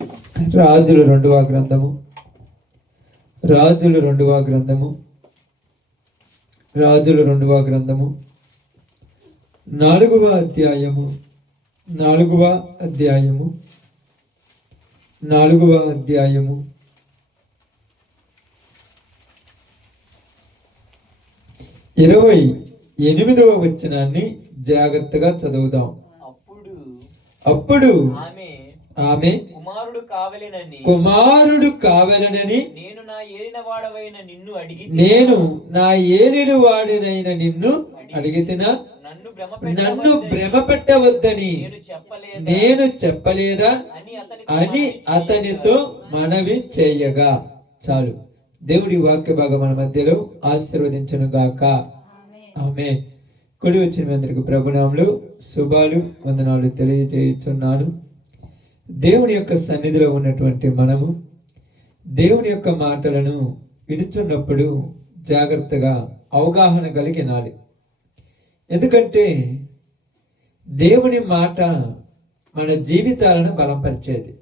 రాజులు రెండవ గ్రంథము, రాజులు రెండవ గ్రంథము, రాజులు రెండవ గ్రంథము, 4వ అధ్యాయము, 4వ అధ్యాయము, 4వ అధ్యాయము, 28వ వచనాన్ని జాగ్రత్తగా చదువుదాం. అప్పుడు ఆమె కుమారుడు కావలెనని నేను నా ఏలినవాడనైన నిన్ను అడిగితినా, నన్ను భ్రమ పెట్టవద్దని నేను చెప్పలేదా అని అతనితో మనవి చేయగా. చాలు. దేవుడి వాక్య భాగం మన మధ్యలో ఆశీర్వదించును గాక. ఆమేన్. కూడి వచ్చిన మీ అందరికి ప్రభునామములు, శుభాలు, వందనాలు తెలియజేయుచున్నాను. దేవుని యొక్క సన్నిధిలో ఉన్నటువంటి మనము దేవుని యొక్క మాటలను వినుచున్నప్పుడు జాగ్రత్తగా అవగాహన కలిగి వినాలి. ఎందుకంటే దేవుని మాట మన జీవితాలను బలపరిచేది.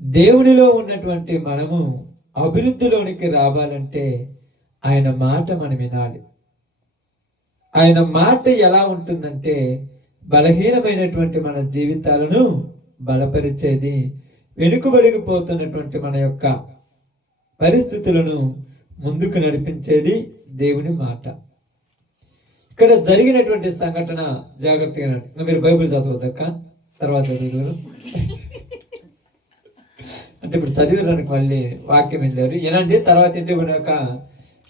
దేవునిలో ఉన్నటువంటి మనము అభివృద్ధిలోనికి రావాలంటే ఆయన మాట మనం వినాలి. ఆయన మాట ఎలా ఉంటుందంటే బలహీనమైనటువంటి మన జీవితాలను బలపరిచేది, వెనుకబడిపోతున్నటువంటి మన యొక్క పరిస్థితులను ముందుకు నడిపించేది దేవుని మాట. ఇక్కడ జరిగినటువంటి సంఘటన జాగ్రత్తగా మీరు బైబిల్ చదవద్దక్క, తర్వాత చదువుతారు. అంటే ఇప్పుడు చదివడానికి మళ్ళీ వాక్యం వెళ్ళారు ఏనండి. తర్వాత ఇంటికి పోయాక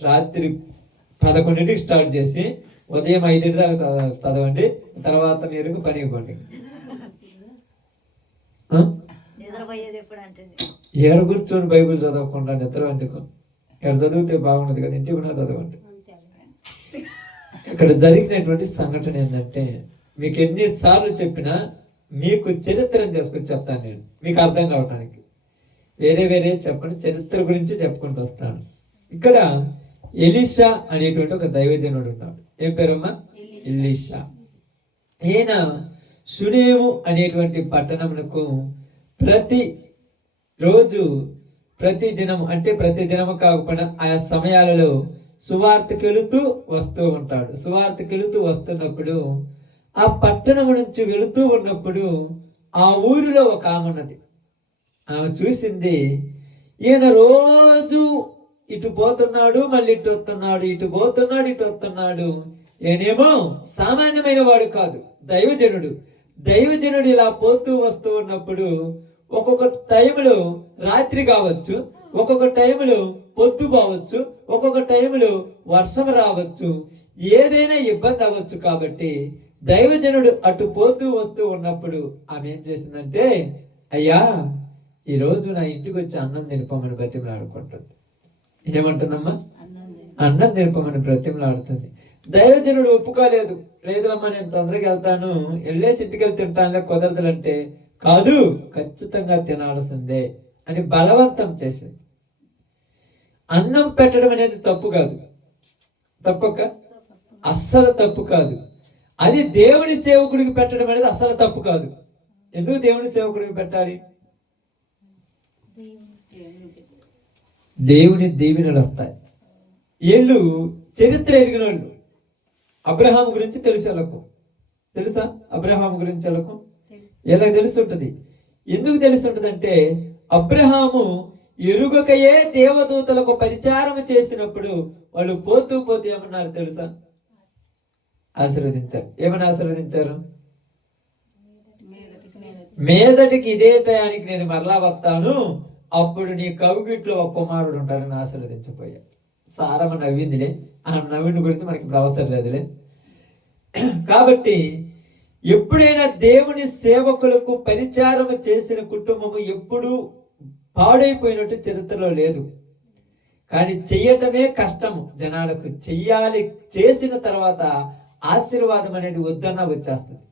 రాత్రి 11ంటికి స్టార్ట్ చేసి ఉదయం 5 దాకా చదవండి. తర్వాత మీరు పనికి పోండి. ఏడ కూర్చొని బైబిల్ చదవకుండా నిద్ర ఎందుకు? ఎక్కడ చదివితే బాగుండదు కదా, ఇంటికి కూడా చదవండి. ఇక్కడ జరిగినటువంటి సంఘటన ఏంటంటే మీకు ఎన్నిసార్లు చెప్పినా మీకు చరిత్రను తీసుకొచ్చి చెప్తాను నేను, మీకు అర్థం కావడానికి. వేరే వేరే చెప్పండి, చరిత్ర గురించి చెప్పుకుంటూ వస్తాను. ఇక్కడ ఎలీషా అనేటువంటి ఒక దైవజనుడు ఉన్నాడు. ఏం పేరమ్మా? ఎలీషా. ఈయన షునేము అనేటువంటి పట్టణమునకు ప్రతి రోజు, ప్రతి దినం, అంటే ప్రతి దినము కాకపోయినా ఆయా సమయాలలో సువార్తకి వెళుతూ వస్తూ ఉంటాడు. సువార్తకి వెళుతూ వస్తున్నప్పుడు ఆ పట్టణం నుంచి వెళుతూ ఉన్నప్పుడు ఆ ఊరిలో ఒక ఆమె ఉన్నది. ఆమె చూసింది, ఈయన రోజు ఇటు పోతున్నాడు, మళ్ళీ ఇటు వస్తున్నాడు, ఇటు పోతున్నాడు, ఇటు వస్తున్నాడు. ఈయనేమో సామాన్యమైన వాడు కాదు, దైవజనుడు. దైవజనుడు ఇలా పోతూ వస్తూ ఉన్నప్పుడు ఒక్కొక్క టైంలో రాత్రి కావచ్చు, ఒక్కొక్క టైంలో పొద్దు కావచ్చు, ఒక్కొక్క టైంలో వర్షం రావచ్చు, ఏదైనా ఇబ్బంది అవ్వచ్చు. కాబట్టి దైవజనుడు అటు పోతూ వస్తూ ఉన్నప్పుడు ఆమె ఏం చేసిందంటే, అయ్యా ఈరోజు నా ఇంటికి వచ్చి అన్నం తినపమని బ్రతిమలాడుకుంటుంది. ఏమంటుందమ్మా? అన్నం తినపమని బ్రతిమలాడుతుంది. దైవజనుడు ఒప్పుకోలేదు. లేదులమ్మా నేను తొందరగా వెళ్తాను, వెళ్ళేసి ఇంటికి వెళ్ళి తింటానులే, కుదరదులంటే కాదు, ఖచ్చితంగా తినాల్సిందే అని బలవంతం చేసింది. అన్నం పెట్టడం అనేది తప్పు కాదు, తప్పక అస్సలు తప్పు కాదు. అది దేవుని సేవకుడికి పెట్టడం అనేది అస్సలు తప్పు కాదు. ఎందుకు దేవుని సేవకుడికి పెట్టాలి? దేవుని దీవెనలు వస్తాయి. వీళ్ళు చరిత్ర ఎరిగిన వాళ్ళు. అబ్రహాం గురించి తెలుసా? అబ్రహాం గురించి ఎలా తెలుసుంటది? ఎందుకు తెలుసుంటది అంటే అబ్రహాము ఎరుగకయే దేవదూతలకు పరిచారం చేసినప్పుడు వాళ్ళు పోతూ పోతూ ఏమన్నారు తెలుసా? ఆశీర్వదించారు. ఏమని ఆశీర్వదించారు? మీదటికి ఇదే టయానికి నేను మరలా వస్తాను, అప్పుడు నీ కవిగిట్లో ఒక కుమారుడు ఉంటాడని ఆశీర్వదించపోయా. సారమ్మ నవ్విందిలే, ఆ నవ్విన గురించి మనకి ఇప్పుడు అవసరం లేదులే. కాబట్టి ఎప్పుడైనా దేవుని సేవకులకు పరిచారం చేసిన కుటుంబము ఎప్పుడూ పాడైపోయినట్టు చరిత్రలో లేదు. కానీ చెయ్యటమే కష్టము జనాలకు. చెయ్యాలి, చేసిన తర్వాత ఆశీర్వాదం అనేది వద్దన్నా వచ్చేస్తుంది.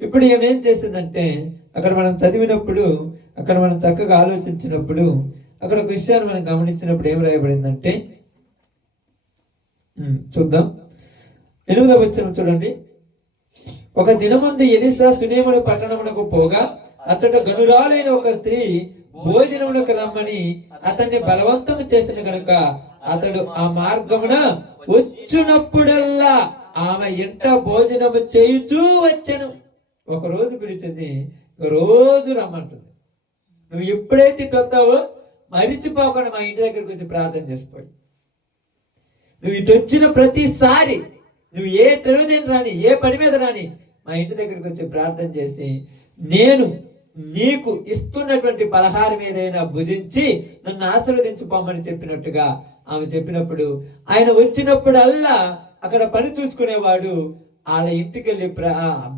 ఇప్పుడు ఏమేం చేసిందంటే అక్కడ మనం చదివినప్పుడు, అక్కడ మనం చక్కగా ఆలోచించినప్పుడు, అక్కడ ఒక విషయాన్ని మనం గమనించినప్పుడు ఏం రాయబడిందంటే చూద్దాం. 8వ వచనం చూడండి. ఒక దినమందు ఎలీషా షూనేము పట్టణమునకు పోగా అతడు గనురాలైన ఒక స్త్రీ భోజనమునకు రమ్మని అతన్ని బలవంతం చేసిన కనుక అతడు ఆ మార్గమున వచ్చినప్పుడల్లా ఆమె ఇంట భోజనము చేయుచూ వచ్చెను. ఒక రోజు పిలిచింది, ఒక రోజు రమ్మంటుంది. నువ్వు ఎప్పుడైతే ఇటు వస్తావో మరిచిపోకుండా మా ఇంటి దగ్గరికి వచ్చి ప్రార్థన చేసిపోయి. నువ్వు ఇటు వచ్చిన ప్రతిసారి నువ్వు ఏ టెలివిజన్ రాని, ఏ పని మీద రాని, మా ఇంటి దగ్గరికి వచ్చి ప్రార్థన చేసి నేను నీకు ఇస్తున్నటువంటి పలహారం ఏదైనా భుజించి నన్ను ఆశీర్వదించుకోమని చెప్పినట్టుగా ఆమె చెప్పినప్పుడు ఆయన వచ్చినప్పుడల్లా అక్కడ పని చూసుకునేవాడు. వాళ్ళ ఇంటికి వెళ్ళి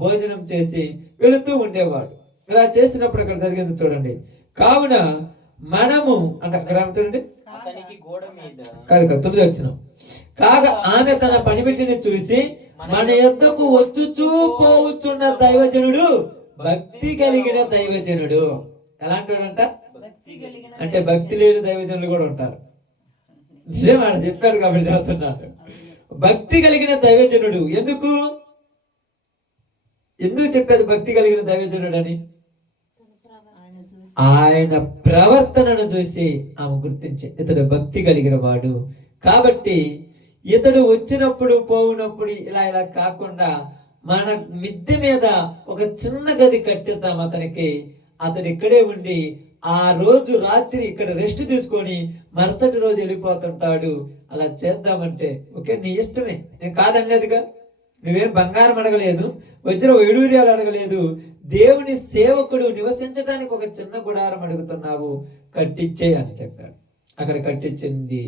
భోజనం చేసి వెళుతూ ఉండేవాడు. ఇలా చేసినప్పుడు అక్కడ జరిగింది చూడండి. కావున మనము అంటే అక్కడ చూడండి, కాదు 9 వచ్చిన. కాగా ఆమె తన పనిమిటిని చూసి మన యొద్దకు వచ్చుచూ పోవచ్చున్న దైవజనుడు భక్తి కలిగిన దైవజనుడు. ఎలాంటి వాడంట అంటే భక్తి లేని దైవజనులు కూడా ఉంటారు. నిజమాట చెప్పారు కాబట్టి చదువుతున్నాడు. భక్తి కలిగిన దైవజనుడు. ఎందుకు చెప్పేది భక్తి కలిగిన దైవజనుడు అని? ఆయన ప్రవర్తనను చూసి ఆమె గుర్తించి ఇతడు భక్తి కలిగిన వాడు. కాబట్టి ఇతడు వచ్చినప్పుడు పోవునప్పుడు ఇలా ఇలా కాకుండా మన మిద్దె మీద ఒక చిన్న గది కట్టిద్దాం అతనికి. అతడు ఇక్కడే ఉండి ఆ రోజు రాత్రి ఇక్కడ రెస్ట్ తీసుకొని మరుసటి రోజు వెళ్ళిపోతుంటాడు. అలా చేద్దామంటే ఓకే, నీ ఇష్టమే, నేను కాదనేదిగా. నువ్వేం బంగారం అడగలేదు, వజ్ర వైడూర్యాలు అడగలేదు. దేవుని సేవకుడు నివసించడానికి ఒక చిన్న గుడారం అడుగుతున్నావు, కట్టించే అని చెప్పాడు. అక్కడ కట్టించింది.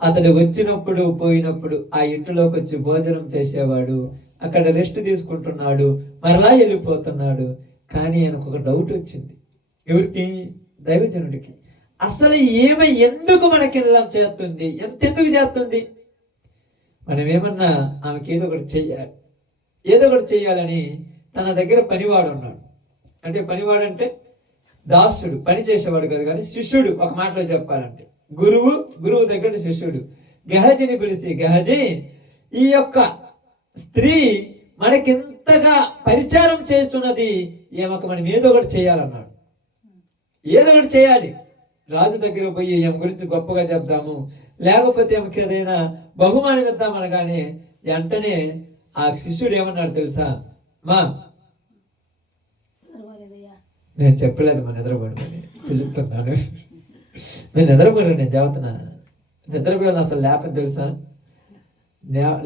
అతడు వచ్చినప్పుడు పోయినప్పుడు ఆ ఇంటిలోకి వచ్చి భోజనం చేసేవాడు, అక్కడ రెస్ట్ తీసుకుంటున్నాడు, మరలా వెళ్ళిపోతున్నాడు. కానీ ఆయనకు ఒక డౌట్ వచ్చింది. ఎవరికి? దైవజనుడికి. అసలు ఏమై ఎందుకు మనకి ఇలా చేస్తుంది? ఎందుకు చేస్తుంది? మనం ఏమన్నా ఆమెకి ఏదో ఒకటి చెయ్యాలి, ఏదో ఒకటి చెయ్యాలని తన దగ్గర పనివాడు ఉన్నాడు. అంటే పనివాడు అంటే దాసుడు, పని చేసేవాడు కదా, కానీ శిష్యుడు. ఒక మాటలో చెప్పాలంటే గురువు దగ్గర శిష్యుడు. గెహజీని పిలిచి, గెహజీ, ఈ యొక్క స్త్రీ మనకింతగా పరిచారం చేస్తున్నది, ఏమొక మనం ఏదో ఒకటి చేయాలన్నాడు. ఏదో ఒకటి చేయాలి. రాజు దగ్గర పోయి ఈమె గురించి గొప్పగా చెప్దాము, లేకపోతే ఆమెకి ఏదైనా బహుమానం ఇద్దాం అనగానే వెంటనే ఆ శిష్యుడు ఏమన్నాడు తెలుసా? నేను చెప్పలేదు మా నిద్రపోయి పిలుస్తున్నాను. నేను నిద్రపోయాను, నేను చెబుతున్నా. నిద్రపోయాను అసలు లేపని తెలుసా?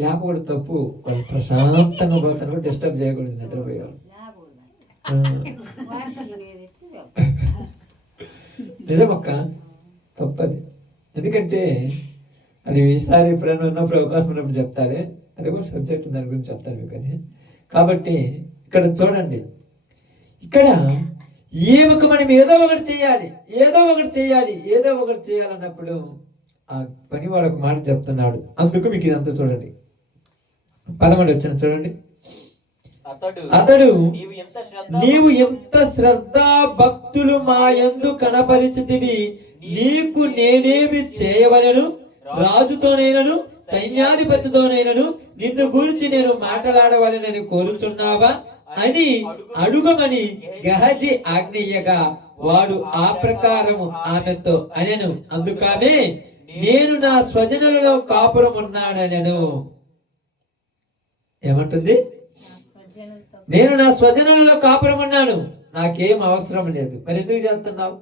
లేపకూడదు, తప్పు. వాళ్ళు ప్రశాంతంగా పోతాను, డిస్టర్బ్ చేయకూడదు నిద్రపోయేవాళ్ళు. నిజమక్క, తప్పది. ఎందుకంటే అది ఈసారి ఎప్పుడైనా ఉన్నప్పుడు అవకాశం ఉన్నప్పుడు చెప్తారే, అది కూడా సబ్జెక్ట్, దాని గురించి చెప్తాను మీకు అది. కాబట్టి ఇక్కడ చూడండి, ఇక్కడ ఏమకు మనం ఏదో ఒకటి చేయాలి, ఏదో ఒకటి చేయాలి, ఏదో ఒకటి చేయాలన్నప్పుడు ఆ పనివాడు ఒక మాట చెప్తున్నాడు. అందుకు మీకు ఇదంతా చూడండి. 11 వచ్చిన చూడండి. అతడు నీవు ఎంత శ్రద్ధా భక్తులు మా యందు కనపరిచితివి, నీకు నేనేమి చేయవలెను? రాజుతోనైనను సైన్యాధిపతితోనైనను నిన్ను గురించి నేను మాట్లాడవలెనని కోరుచున్నావా అని అడుగమని గెహజీ ఆజ్ఞయ్యగా వాడు ఆ ప్రకారము ఆమెతో అనెను. అందుకామె నేను నా స్వజనులలో కాపురం ఉన్నానెను. ఏమంటుంది? నేను నా స్వజనులలో కాపురం ఉన్నాను, నాకేం అవసరం లేదు. మరి ఎందుకు చేస్తున్నావు?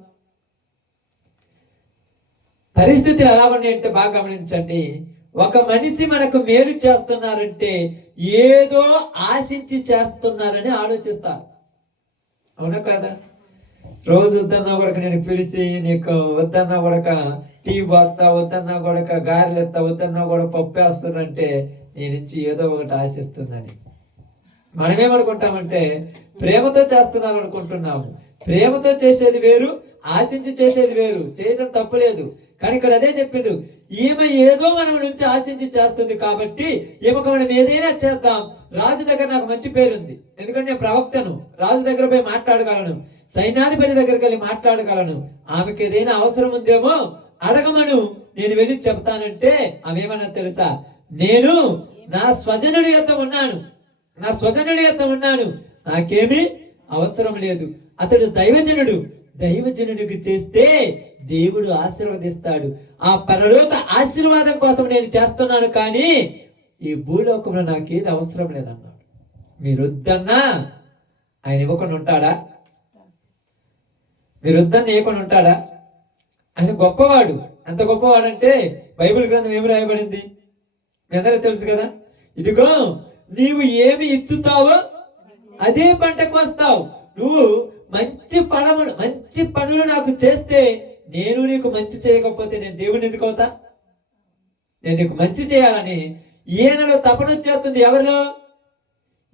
పరిస్థితులు ఎలా ఉన్నాయంటే బాగా గమనించండి. ఒక మనిషి మనకు మేలు చేస్తున్నారంటే ఏదో ఆశించి చేస్తున్నారని ఆలోచిస్తారు. అవునా కదా? రోజు వద్దన్నా కూడా నేను పిలిచి, నీకు వద్దన్నా కూడా టీ పోతా, వద్దన్నా కూడా గారెలు ఎత్తా, వద్దన్నా కూడా పప్పు వేస్తున్నారంటే నేను నుంచి ఏదో ఒకటి ఆశిస్తుందని. మనమేమనుకుంటామంటే ప్రేమతో చేస్తున్నాను అనుకుంటున్నాము. ప్రేమతో చేసేది వేరు, ఆశించి చేసేది వేరు. చేయడం తప్పులేదు, కానీ ఇక్కడ అదే చెప్పిండు. ఈమె ఏదో మనం నుంచి ఆశించి చేస్తుంది కాబట్టి ఈమెకు మనం ఏదైనా చేద్దాం. రాజు దగ్గర నాకు మంచి పేరుంది, ఎందుకంటే నేను ప్రవక్తను, రాజు దగ్గర పోయి మాట్లాడగలను, సైన్యాధిపతి దగ్గరికి వెళ్ళి మాట్లాడగలను. ఆమెకి ఏదైనా అవసరం ఉందేమో అడగమను, నేను వెళ్ళి చెప్తానంటే ఆమె ఏమన్నా తెలుసా? నేను నా స్వజనుడి యొద్ద ఉన్నాను, నా స్వజనుడి యొద్ద ఉన్నాను, నాకేమీ అవసరం లేదు. అతడు దైవజనుడు. దైవజనుడికి చేస్తే దేవుడు ఆశీర్వదిస్తాడు. ఆ పరలోక ఆశీర్వాదం కోసం నేను చేస్తున్నాను, కానీ ఈ భూలోకంలో నాకేది అవసరం లేదన్నాడు. మీరు వద్దన్నా ఆయన ఇవ్వకుండా ఉంటాడా? మీరు వద్దన్న ఇవ్వకుండా ఉంటాడా? ఆయన గొప్పవాడు. ఎంత గొప్పవాడంటే బైబిల్ గ్రంథం ఏమి రాయబడింది మీ అందరికీ తెలుసు కదా. ఇదిగో నీవు ఏమి ఇత్తుతావో అదే పంటకు వస్తావు. నువ్వు మంచి పనులు నాకు చేస్తే నేను నీకు మంచి చేయకపోతే నేను దేవుని ఎందుకు అవుతా? నేను నీకు మంచి చేయాలని ఈయనలో తపన వచ్చేస్తుంది. ఎవరిలో?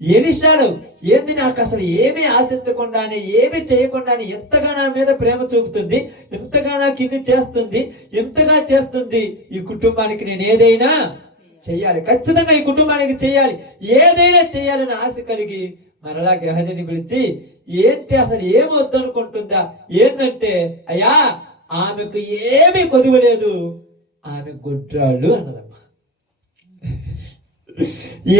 ఎలీషాలో. ఏంది, నాకు అసలు ఏమీ ఆశించకుండానే ఏమీ చేయకుండానే ఎంతగా నా మీద ప్రేమ చూపుతుంది, ఎంతగా నాకు ఇన్ని చేస్తుంది, ఎంతగా చేస్తుంది. ఈ కుటుంబానికి నేను ఏదైనా చెయ్యాలి, ఖచ్చితంగా ఈ కుటుంబానికి చెయ్యాలి, ఏదైనా చెయ్యాలని ఆశ కలిగి మరలా గెహజీని పిలిచి, ఏంటి అసలు ఏమొద్దనుకుంటుందా? ఏంటంటే, అయ్యా ఆమెకు ఏమీ కొదువలేదు, ఆమె గుడ్రాళ్ళు అన్నదమ్మా.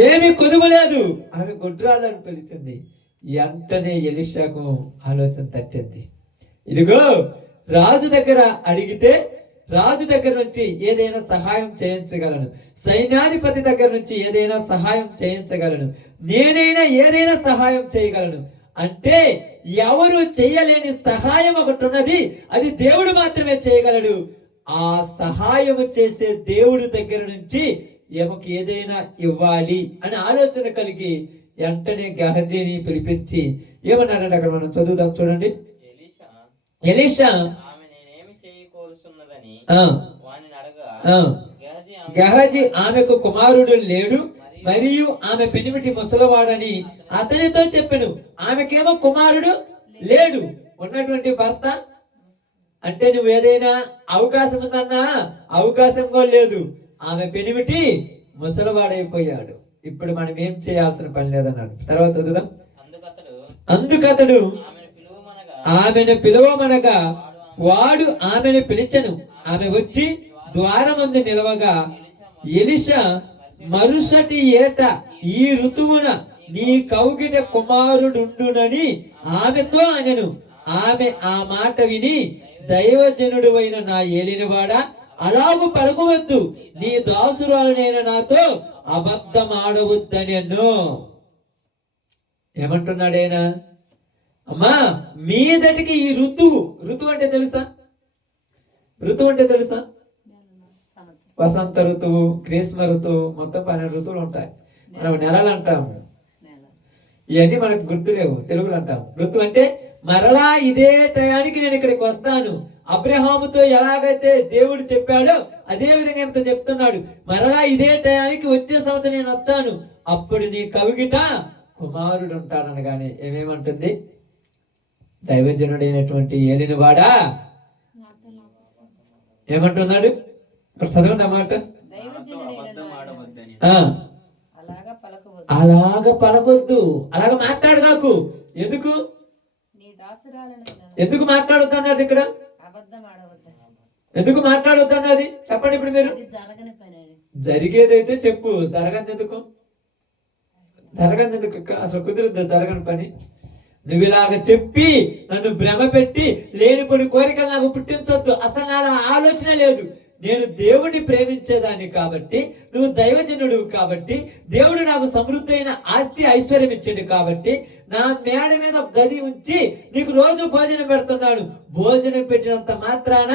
ఏమి కొదువలేదు, ఆమె గుడ్రాళ్ళు అని పిలిచింది. వెంటనే ఎలీషాకు ఆలోచన తట్టింది. ఇదిగో రాజు దగ్గర అడిగితే రాజు దగ్గర నుంచి ఏదైనా సహాయం చేయించగలను, సైన్యాధిపతి దగ్గర నుంచి ఏదైనా సహాయం చేయించగలను, నేనైనా ఏదైనా సహాయం చేయగలను. అంటే ఎవరు చేయలేని సహాయం ఒకటి ఉన్నది, అది దేవుడు మాత్రమే చేయగలడు. ఆ సహాయం చేసే దేవుడి దగ్గర నుంచి ఏమకు ఏదైనా ఇవ్వాలి అని ఆలోచన కలిగి వెంటనే గెహజీని పిలిపించి ఏమన్నాడంటే అక్కడ మనం చదువుదాం చూడండి. ఎలీషా గెహజీ ఆమెకు కుమారుడు లేడు మరియు ఆమె పెనిమిటి ముసలివాడని అతనితో చెప్పెను. ఆమెకేమో కుమారుడు లేడు, ఉన్నటువంటి భర్త అంటే నువ్వు ఏదైనా అవకాశం ఉందన్నా అవకాశం కూడా లేదు. ఆమె పెనిమిటి ముసలివాడైపోయాడు. ఇప్పుడు మనం ఏం చేయాల్సిన పని లేదన్నాడు. తర్వాత చదువుదాం. అందుకతడు ఆమెను పిలువమనగా వాడు ఆమెను పిలిచెను. ఆమె వచ్చి ద్వారమందు నిలవగా ఎలీషా మరుసటి ఏట ఈ ఋతువున నీ కౌగిట కుమారుడుండునని ఆమెతో అనెను. ఆమె ఆ మాట విని, దైవజనుడు అయిన నా ఏలినవాడా, అలాగు పలుకవద్దు, నీ దాసురాలునైన నాతో అబద్ధం ఆడవద్దని అన్ను. ఏమంటున్నాడైనా? అమ్మా మీదటికి ఈ ఋతువు అంటే తెలుసా? ఋతువు అంటే తెలుసా? వసంత ఋతువు, గ్రీష్మ ఋతువు, మొత్తం 12 ఋతువులు ఉంటాయి. మనం నెలలు అంటాము, ఇవన్నీ మనకు గుర్తులేవు, తెలుగులో అంటాము. ఋతువు అంటే మరలా ఇదే టయానికి నేను ఇక్కడికి వస్తాను. అబ్రహాముతో ఎలాగైతే దేవుడు చెప్పాడో అదే విధంగా ఏమిటో చెప్తున్నాడు. మరలా ఇదే టయానికి వచ్చే సంవత్సరం నేను వచ్చాను, అప్పుడు నీ కవిగిట కుమారుడు ఉంటాడనగానే ఏమేమంటుంది? దైవజనుడైనటువంటి ఏలినవాడా ఏమంటున్నాడు? చదవండి అన్నమాట. అలాగ పలకొద్దు, అలాగ మాట్లాడు నాకు. ఎందుకు మాట్లాడొద్దు అన్నాడు ఇక్కడ? ఎందుకు మాట్లాడొద్దు అన్నది చెప్పండి. ఇప్పుడు మీరు జరిగేదైతే చెప్పు, జరగదు ఎందుకు? అసలు కుదిరిద్దా జరగని పని? నువ్వు ఇలాగ చెప్పి నన్ను భ్రమ పెట్టి లేనిపోని కోరికలు నాకు పుట్టించొద్దు. అసలు నా ఆలోచన లేదు. నేను దేవుడిని ప్రేమించేదాన్ని కాబట్టి, నువ్వు దైవజనుడు కాబట్టి, దేవుడు నాకు సమృద్ధి అయిన ఆస్తి ఐశ్వర్యం ఇచ్చిండు కాబట్టి, నా మేడ మీద గది ఉంచి నీకు రోజు భోజనం పెడుతున్నాడు. భోజనం పెట్టినంత మాత్రాన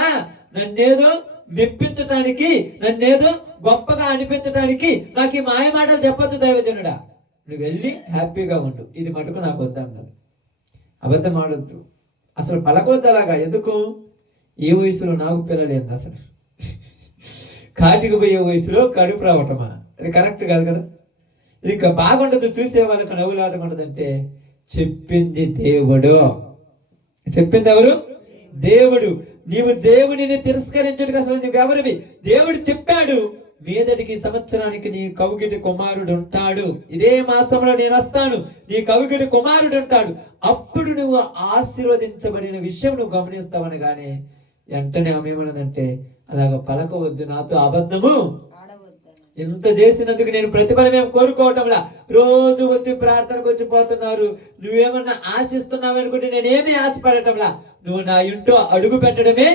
నన్నేదో మెప్పించటానికి, నన్నేదో గొప్పగా అనిపించటానికి నాకు ఈ మాయ మాటలు చెప్పొద్దు దైవజనుడా. నువ్వు వెళ్ళి హ్యాపీగా ఉండు, ఇది మటుకు నాకు వద్దన్నది. అబద్ధం ఆడొద్దు, అసలు పలకొద్దు అలాగా. ఎందుకు? ఏ వయసులో నాకు పిల్లలేదు, అసలు కాటికి పోయే వయసులో కడుపు రావటమా? అది కరెక్ట్ కాదు కదా. ఇది ఇంకా బాగుండదు, చూసే వాళ్ళకి నవ్వులాటం ఉండదంటే చెప్పింది దేవుడు. చెప్పింది ఎవరు? దేవుడు. నీవు దేవునిని తిరస్కరించడానికి అసలు నువ్వు ఎవరివి? దేవుడు చెప్పాడు, మీదటికి సంవత్సరానికి నీ కవుగిటి కుమారుడు ఉంటాడు, ఇదే మాసంలో నేను వస్తాను, నీ కవుగిటి కుమారుడు ఉంటాడు, అప్పుడు నువ్వు ఆశీర్వదించబడిన విషయం నువ్వు గమనిస్తావనగానే వెంటనే ఆమె ఏమన్నదంటే, అలాగ పలకవద్దు, నాతో అబద్ధము ఇంత చేసినందుకు నేను ప్రతిఫలం ఏం కోరుకోవటంలా. రోజు వచ్చి ప్రార్థనకు వచ్చి పోతున్నారు. నువ్వేమన్నా ఆశిస్తున్నావు అనుకుంటే నేనేమీ ఆశపడటంలా. నువ్వు నా ఇంట్లో అడుగు పెట్టడమే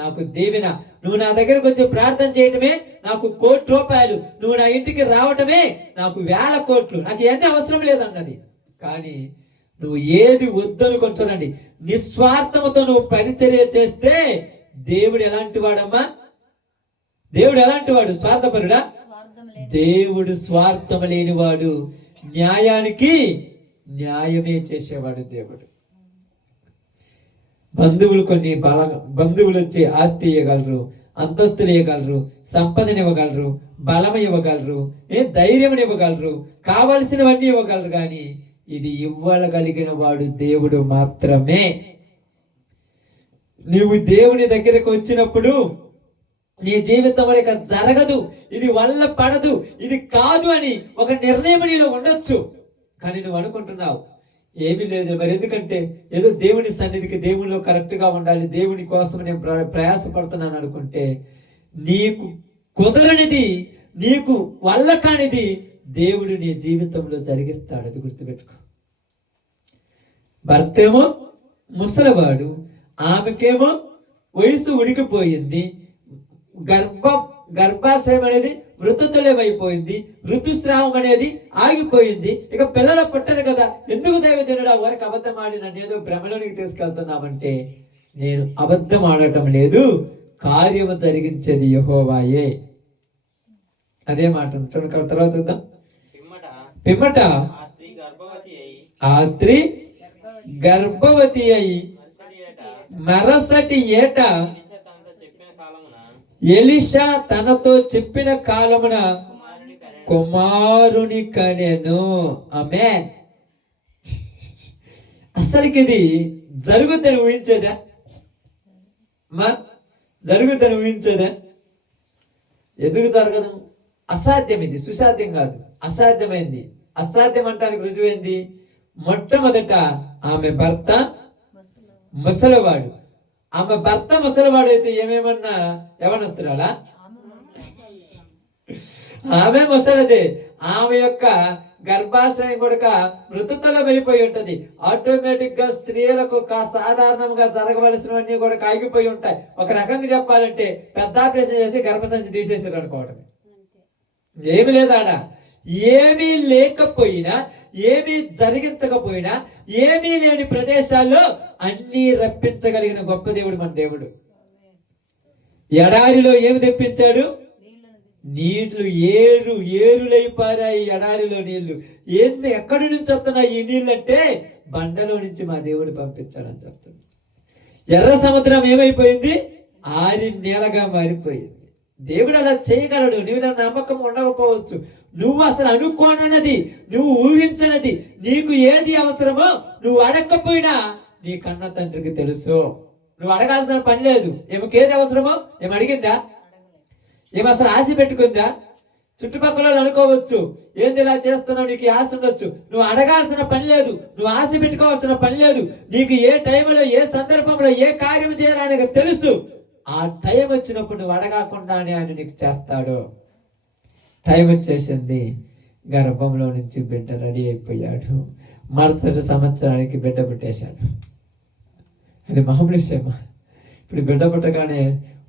నాకు దీవెన. నువ్వు నా దగ్గరకు వచ్చి ప్రార్థన చేయటమే నాకు ₹1,00,00,000. నువ్వు నా ఇంటికి రావటమే నాకు 1,000 కోట్లు. నాకు ఇవన్నీ అవసరం లేదన్నది. కానీ నువ్వు ఏది వద్దనుకొని చూడండి, నిస్వార్థముతో నువ్వు పరిచర్య చేస్తే దేవుడు ఎలాంటి వాడమ్మా? దేవుడు ఎలాంటి వాడు? స్వార్థపరుడా? దేవుడు స్వార్థం లేనివాడు, న్యాయానికి న్యాయమే చేసేవాడు దేవుడు. బంధువులు వచ్చి ఆస్తి ఇవ్వగలరు, అంతస్తులు ఇవ్వగలరు, సంపదనివ్వగలరు, బలం ఇవ్వగలరు, ధైర్యం ఇవ్వగలరు, కావలసినవన్నీ ఇవ్వగలరు. కానీ ఇది ఇవ్వగలిగిన వాడు దేవుడు మాత్రమే. నీవు దేవుని దగ్గరకు వచ్చినప్పుడు నీ జీవితం ఇక జరగదు, ఇది వల్ల పడదు, ఇది కాదు అని ఒక నిర్ణయం నీలో ఉండొచ్చు. కానీ నువ్వు అనుకుంటున్నావు ఏమీ లేదు మరి, ఎందుకంటే ఏదో దేవుని సన్నిధికి దేవునిలో కరెక్ట్ గా ఉండాలి, దేవుని కోసం నేను ప్రయాసపడుతున్నాను అనుకుంటే నీకు కుదరనిది, నీకు వల్ల కానిది దేవుడు నీ జీవితంలో జరిగిస్తాడు. అది గుర్తుపెట్టుకో. భర్తేమో ముసలివాడు, ఆమెకేమో వయసు ఉడికిపోయింది, గర్భాశయం అనేది మృతతుల్యమైపోయింది, ఋతుస్రావం అనేది ఆగిపోయింది, ఇక పిల్లలు పుట్టరు కదా. ఎందుకు దైవజనుడా వారికి అబద్ధం ఆడి నన్ను ఏదో భ్రమలోనికి తీసుకెళ్తున్నామంటే, నేను అబద్ధం ఆడటం లేదు, కార్యము జరిగించేది యెహోవాయే. అదే మాట చూడండి. తర్వాత చూద్దాం. పిమ్మట ఆ స్త్రీ గర్భవతి అయి మరుసటి ఏట ఎలీషా తనతో చెప్పిన కాలమున కుమారుని కనెను. ఆమేన్. అసలుకి ఇది జరుగుద్దని ఊహించేదా? జరుగుద్దని ఊహించేదా? ఎందుకు జరగదు? అసాధ్యం. ఇది సుసాధ్యం కాదు, అసాధ్యమైంది. అసాధ్యం అంటానికి రుజువైంది. మొట్టమొదట ఆమె భర్త ముసలివాడు. ఆమె భర్త ముసలివాడు అయితే ఏమేమన్నా యవనస్తురాలా? ఆమె ముసలిదే. ఆమె యొక్క గర్భాశయం కూడా మృతుతలమైపోయి ఉంటది. ఆటోమేటిక్ గా స్త్రీలకు సాధారణంగా జరగవలసినవన్నీ కూడా ఆగిపోయి ఉంటాయి. ఒక రకంగా చెప్పాలంటే పెద్ద ఆపరేషన్ చేసి గర్భసంచి తీసేసారు అనుకోవడం. ఏమి లేదు ఆడ. ఏమీ లేకపోయినా, ఏమీ జరిగించకపోయినా, ఏమీ లేని ప్రదేశాల్లో అన్ని రప్పించగలిగిన గొప్ప దేవుడు మన దేవుడు. ఎడారిలో ఏమి తెప్పించాడు? నీళ్లు ఏరులై పారాయి ఎడారిలో నీళ్లు. ఎక్కడి నుంచి వస్తున్నాయి ఈ నీళ్ళు అంటే బండలో నుంచి మా దేవుడు పంపించాడని చెప్తుంది. ఎర్ర సముద్రం ఏమైపోయింది? ఆరి నేలగా మారిపోయింది. దేవుడు అలా చేయగలడు. నువ్వు నా నమ్మకం ఉండకపోవచ్చు, నువ్వు అసలు అనుకోనన్నది, నువ్వు ఊహించనది, నీకు ఏది అవసరమో నువ్వు అడగకపోయినా నీ కన్న తండ్రికి తెలుసు. నువ్వు అడగాల్సిన పని లేదు. ఏమికేది అవసరమో ఏమి అడిగిందా? ఏమి అసలు ఆశ పెట్టుకుందా? చుట్టుపక్కల అనుకోవచ్చు, ఏంది ఇలా చేస్తున్నావు, నీకు ఆశ ఉండొచ్చు. నువ్వు అడగాల్సిన పని లేదు, నువ్వు ఆశ పెట్టుకోవాల్సిన పని లేదు. నీకు ఏ టైంలో, ఏ సందర్భంలో ఏ కార్యం చేయాలని తెలుసు. ఆ టైం వచ్చినప్పుడు నువ్వు అడగకుండానే ఆయన నీకు చేస్తాడు. టైం వచ్చేసింది, గర్భంలో నుంచి బిడ్డ రెడీ అయిపోయాడు. మరుసటి సంవత్సరానికి బిడ్డ పుట్టేశాడు. అది మామూలు విషయమా? ఇప్పుడు బిడ్డ పుట్టగానే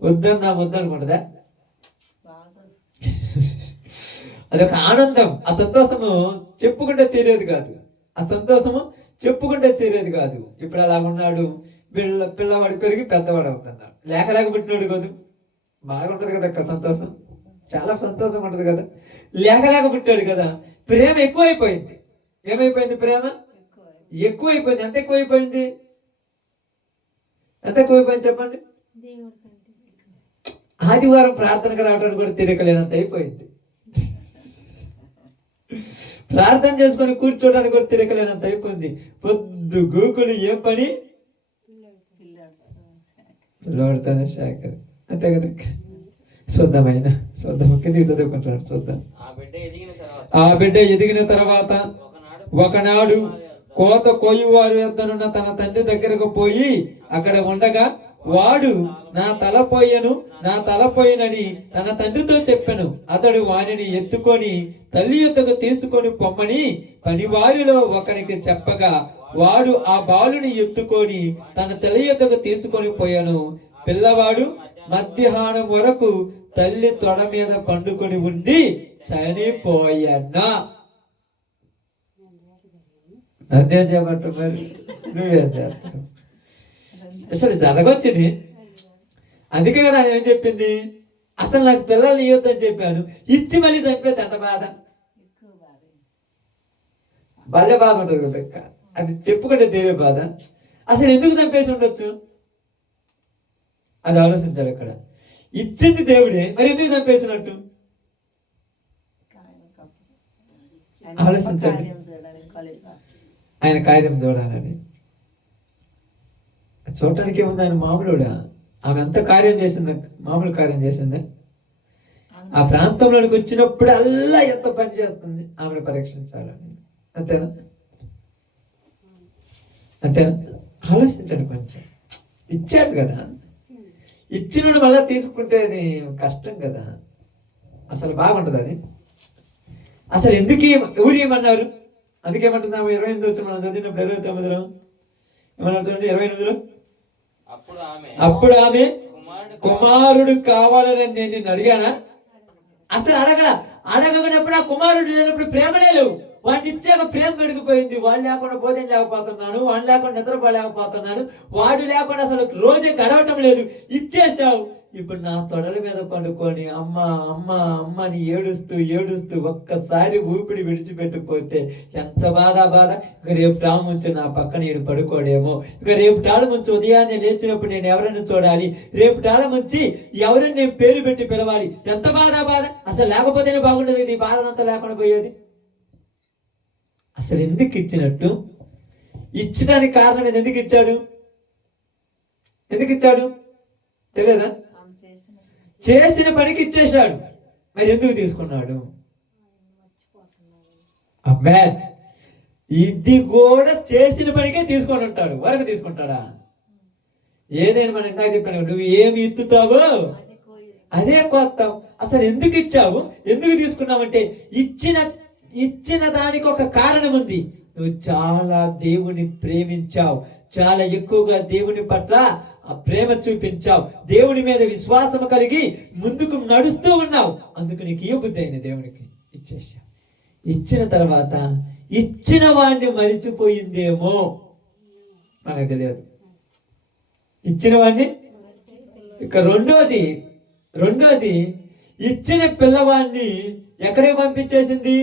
వద్దనుకుంటుందా? అదొక ఆనందం. ఆ సంతోషము చెప్పుకుంటే తీరేది కాదు. ఆ సంతోషము చెప్పుకుంటే తీరేది కాదు. ఇప్పుడు అలా ఉన్నాడు, పిల్లవాడు పెరిగి పెద్దవాడు అవుతున్నాడు. లేక పుట్టినాడు కాదు, బాగుంటది కదా అక్క సంతోషం, చాలా సంతోషం ఉంటది కదా. లేక పుట్టాడు కదా, ప్రేమ ఎక్కువైపోయింది. ఏమైపోయింది? ప్రేమ ఎక్కువైపోయింది. ఎంత ఎక్కువైపోయింది? ఎంత ఎక్కువైపోయింది చెప్పండి? ఆదివారం ప్రార్థనకు రావడానికి కూడా తిరగలేనంత అయిపోయింది. ప్రార్థన చేసుకొని కూర్చోడానికి కూడా తిరగలేనంత అయిపోయింది. పొద్దు గోకులు ఏం పని? పిల్లోడితోనే శాఖర్. అంతే కదా. చూద్దాం కిందికి చదువుకుంటున్నాడు. చూద్దాం. ఆ బిడ్డ ఎదిగిన తర్వాత ఒకనాడు కోత కోయువారు యొద్దనున్న తన తండ్రి దగ్గరకు పోయి అక్కడ ఉండగా వాడు నా తల పోయినని తన తండ్రితో చెప్పెను. అతడు వానిని ఎత్తుకొని తల్లి యొద్దకు తీసుకొని పొమ్మని పనివారిలో ఒకనికి చెప్పగా వాడు ఆ బాలుని ఎత్తుకొని తన తల్లి యొద్దకు తీసుకొని పోయాను. పిల్లవాడు మధ్యాహ్నం వరకు తల్లి తొడ మీద పండుకొని ఉండి చనిపోయన్నా. నన్నేం చేయమంటావు మరి? నువ్వేం చేస్తావు? అసలు జరగొచ్చింది. అందుకే కదా ఏం చెప్పింది, అసలు నాకు పిల్లలు ఇవ్వద్దని చెప్పాను, ఇచ్చి మళ్ళీ చంపేది ఎంత బాధ, భలే బాధ ఉంటుంది కదా. అది చెప్పుకుంటే తీరే బాధ. అసలు ఎందుకు చంపేసి ఉండొచ్చు అది ఆలోచించాలి. ఇక్కడ ఇచ్చింది దేవుడే, మరి ఎందుకు చంపేసినట్టు ఆలోచించండి. ఆయన కార్యం చూడాలని. చూడటానికి ఏముంది, ఆయన మామూలుడా? ఆమె ఎంత కార్యం చేసింది, మామూలు కార్యం చేసింది. ఆ ప్రాంతంలోనికి వచ్చినప్పుడు అల్లా ఎంత పని చేస్తుంది ఆమెను పరీక్షించాలని. అంతేనా? అంతేనా? ఆలోచించండి కొంచెం. ఇచ్చాడు కదా, ఇచ్చినోడు మళ్ళా తీసుకుంటే అది కష్టం కదా. అసలు బాగుంటుంది అది. అసలు ఎందుకు ఎవరు ఏమన్నారు? అందుకేమంటున్నాము 28 వచ్చి మనం చదివినప్పుడు 29లో ఏమన్నారు చూడండి. 28లో అప్పుడు ఆమె కుమారుడు కావాలని నేను నిన్ను అడిగానా? అసలు అడగనప్పుడు ఆ కుమారుడు లేనప్పుడు ప్రేమలే లేవు. వాడిని ఇచ్చాక ప్రేమ పెరిగిపోయింది. వాడు లేకుండా భోజనం లేకపోతున్నాను, వాడు లేకుండా నిద్రపోలేకపోతున్నాను, వాడు లేకుండా అసలు రోజే గడవటం లేదు. ఇచ్చేసావు, ఇప్పుడు నా తొడల మీద పండుకొని అమ్మ అమ్మ అమ్మ అని ఏడుస్తూ ఒక్కసారి ఊపిడి విడిచిపెట్టిపోతే ఎంత బాధ. ఇక రేపు టాము ముంచి నా పక్కన ఈడు పడుకోడేమో, ఇక రేపు టాళ ముంచి ఉదయాన్నే లేచినప్పుడు నేను ఎవరైనా చూడాలి, రేపు టాళ ముంచి ఎవరైనా నేను పేరు పెట్టి పిలవాలి, ఎంత బాధ. అసలు లేకపోతేనే బాగుండేది, ఇది బాధ అంతా లేకుండా పోయేది. అసలు ఎందుకు ఇచ్చినట్టు? ఇచ్చడానికి కారణం ఎందుకు ఇచ్చాడు తెలియదా? చేసిన పనికి ఇచ్చేశాడు, మరి ఎందుకు తీసుకున్నాడు? అబ్బే, ఇది కూడా చేసిన పనికే తీసుకొని ఉంటాడు, వరకు తీసుకుంటాడా? ఏదైనా మనం ఇందాక చెప్పాను, నువ్వు ఏమి ఎత్తుతావో అదే కొత్తావు. అసలు ఎందుకు ఇచ్చావు, ఎందుకు తీసుకున్నావంటే ఇచ్చిన దానికి ఒక కారణం ఉంది. నువ్వు చాలా దేవుని ప్రేమించావు, చాలా ఎక్కువగా దేవుని పట్ల ఆ ప్రేమ చూపించావు, దేవుని మీద విశ్వాసం కలిగి ముందుకు నడుస్తూ ఉన్నావు. అందుకు నీకు ఏ బుద్ధి అయిన దేవునికి ఇచ్చేసావు. ఇచ్చిన తర్వాత ఇచ్చిన వాడిని మరిచిపోయిందేమో మనకు తెలియదు. ఇచ్చిన వాడిని. ఇక రెండోది ఇచ్చిన పిల్లవాడిని ఎక్కడికి పంపించేసింది?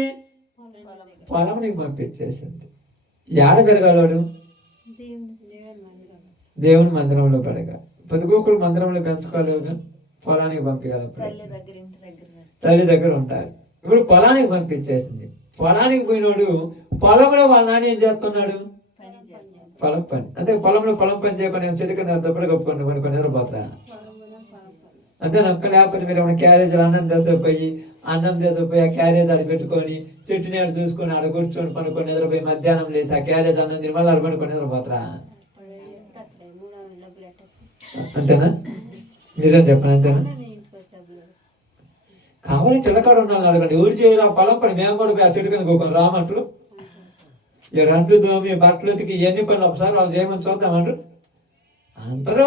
పొలంకి పంపించేసింది. ఏడ పెరగాడు? దేవుని మందిరంలో పెరగా. పొదుగుకుడు మందిరంలో పెంచుకోలేవు, పొలానికి పంపించాలి. తల్లి దగ్గర ఉంటారు. ఇప్పుడు పొలానికి పంపించేసింది. పొలానికి పోయినోడు పొలంలో వాళ్ళ నాన్న ఏం చేస్తున్నాడు? పొలం పని. అంటే పొలంలో పొలం పని చేయకుండా చెట్టు కింద దెబ్బలు కప్పుకోండి కొన్ని నిద్రపోతారా? అంతే నక్క. లేకపోతే మీరు ఏమైనా క్యారేజీలు అన్నం తీసుకుపోయి ఆ క్యారేజ్ ఆడ పెట్టుకొని చెట్టు నీడ చూసుకొని ఆడ కూర్చొని పనుకొని నిద్రపోయి మధ్యాహ్నం లేచి ఆ క్యారేజ్ అన్నం తిని మళ్ళీ ఆడ పనుకొని నిద్రపోతారా? అంతేనా? నిజం చెప్పను, అంతేనా? కావాలంటే చిలకాడ ఉన్నాను అడగండి, ఎవరు చేయరు ఆ పొలం పని, మేము కూడా ఆ చెట్టు కింద పోకొని రామంటారు. ఇక్కడ అంటూ దోమి బట్టలు ఉతికి ఎన్ని పనులు ఒకసారి వాళ్ళు చేయమని చూద్దామంటారు అంటారు.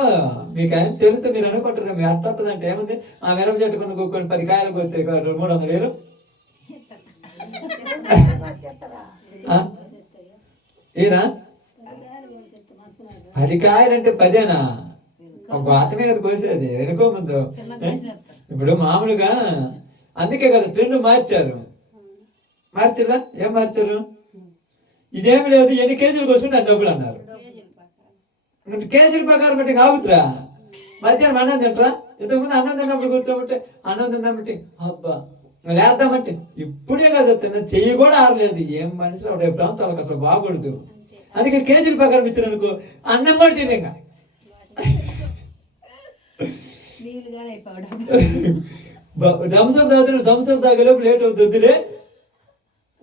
మీకు ఆయన తెలిస్తే మీరు అనుకుంటారు మీ అట్ట వస్తుందంటే ఏముంది, ఆ మిరప చెట్టు కొన్ని కూకొని 10 కాయలు కొత్తే 300 వేరు ఏనా? 10 కాయలంటే 10ఏనా? ఒక ఆతమే కదా కోసేది, వెనుకో ముందు. ఇప్పుడు మామూలుగా అందుకే కదా ట్రెండ్ మార్చారా? ఏం మార్చారు? ఇదేమి లేదు, ఎన్ని కేజీలు కోసుకుంటే అన్ని డబ్బులు అన్నారు. కేజీల ప్రకారం బట్టి ఆగుతురా? మధ్యాహ్నం అన్నం తింటరా? ఇంతకుముందు అన్నం తిన్నప్పుడు కూర్చోబట్టి అన్నం తిన్నబట్టి అబ్బా లేద్దామంటే ఇప్పుడే కదా తిన్న, చెయ్యి కూడా ఆరలేదు. ఏం మనిషి రేపు చాలా అసలు బాగూడదు. అందుకే కేజీల ప్రకారం ఇచ్చారు అనుకో, అన్నం కూడా తినేగా. థమ్స్అప్ తాగేలోపు లేట్ అవుతుందిలే,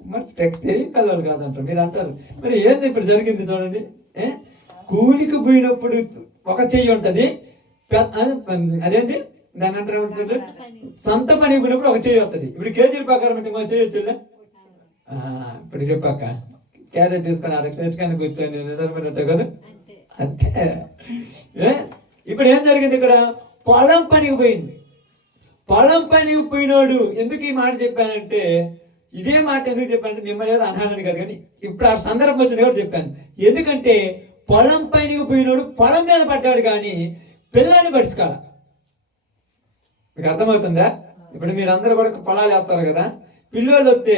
మరి తెలియకల్లాలి కాదంటారు. మీరు అంటారు మరి ఏంది ఇప్పుడు జరిగింది చూడండి. కూలికి పోయినప్పుడు ఒక చెయ్యి ఉంటది, అదేంటి దాని అంటారు సొంత పని పోయినప్పుడు ఒక చేయి వస్తుంది. ఇప్పుడు కేజీల ప్రకారం అంటే మా చేయొచ్చులే. ఇప్పుడు చెప్పాక క్యారెట్ తీసుకొని అక్కడ చేర్చుకొని కూర్చొని నిద్రపోయినట్టు కదా అంతే. ఇప్పుడు ఏం జరిగింది ఇక్కడ? పొలం పనికి పోయింది. పొలం పనికి పోయినోడు ఎందుకు ఈ మాట చెప్పానంటే, ఇదే మాట ఎందుకు చెప్పానంటే మిమ్మల్ని ఏదో అనాలని కాదు, కానీ ఇప్పుడు ఆ సందర్భం వచ్చింది కూడా చెప్పాను. ఎందుకంటే పొలం పనికి పోయినోడు పొలం మీద పడ్డాడు కానీ పిల్లాన్ని పడుచుకోవాలి. మీకు అర్థమవుతుందా? ఇప్పుడు మీరందరూ కూడా పొలాలు వేస్తారు కదా, పిల్లోళ్ళు వస్తే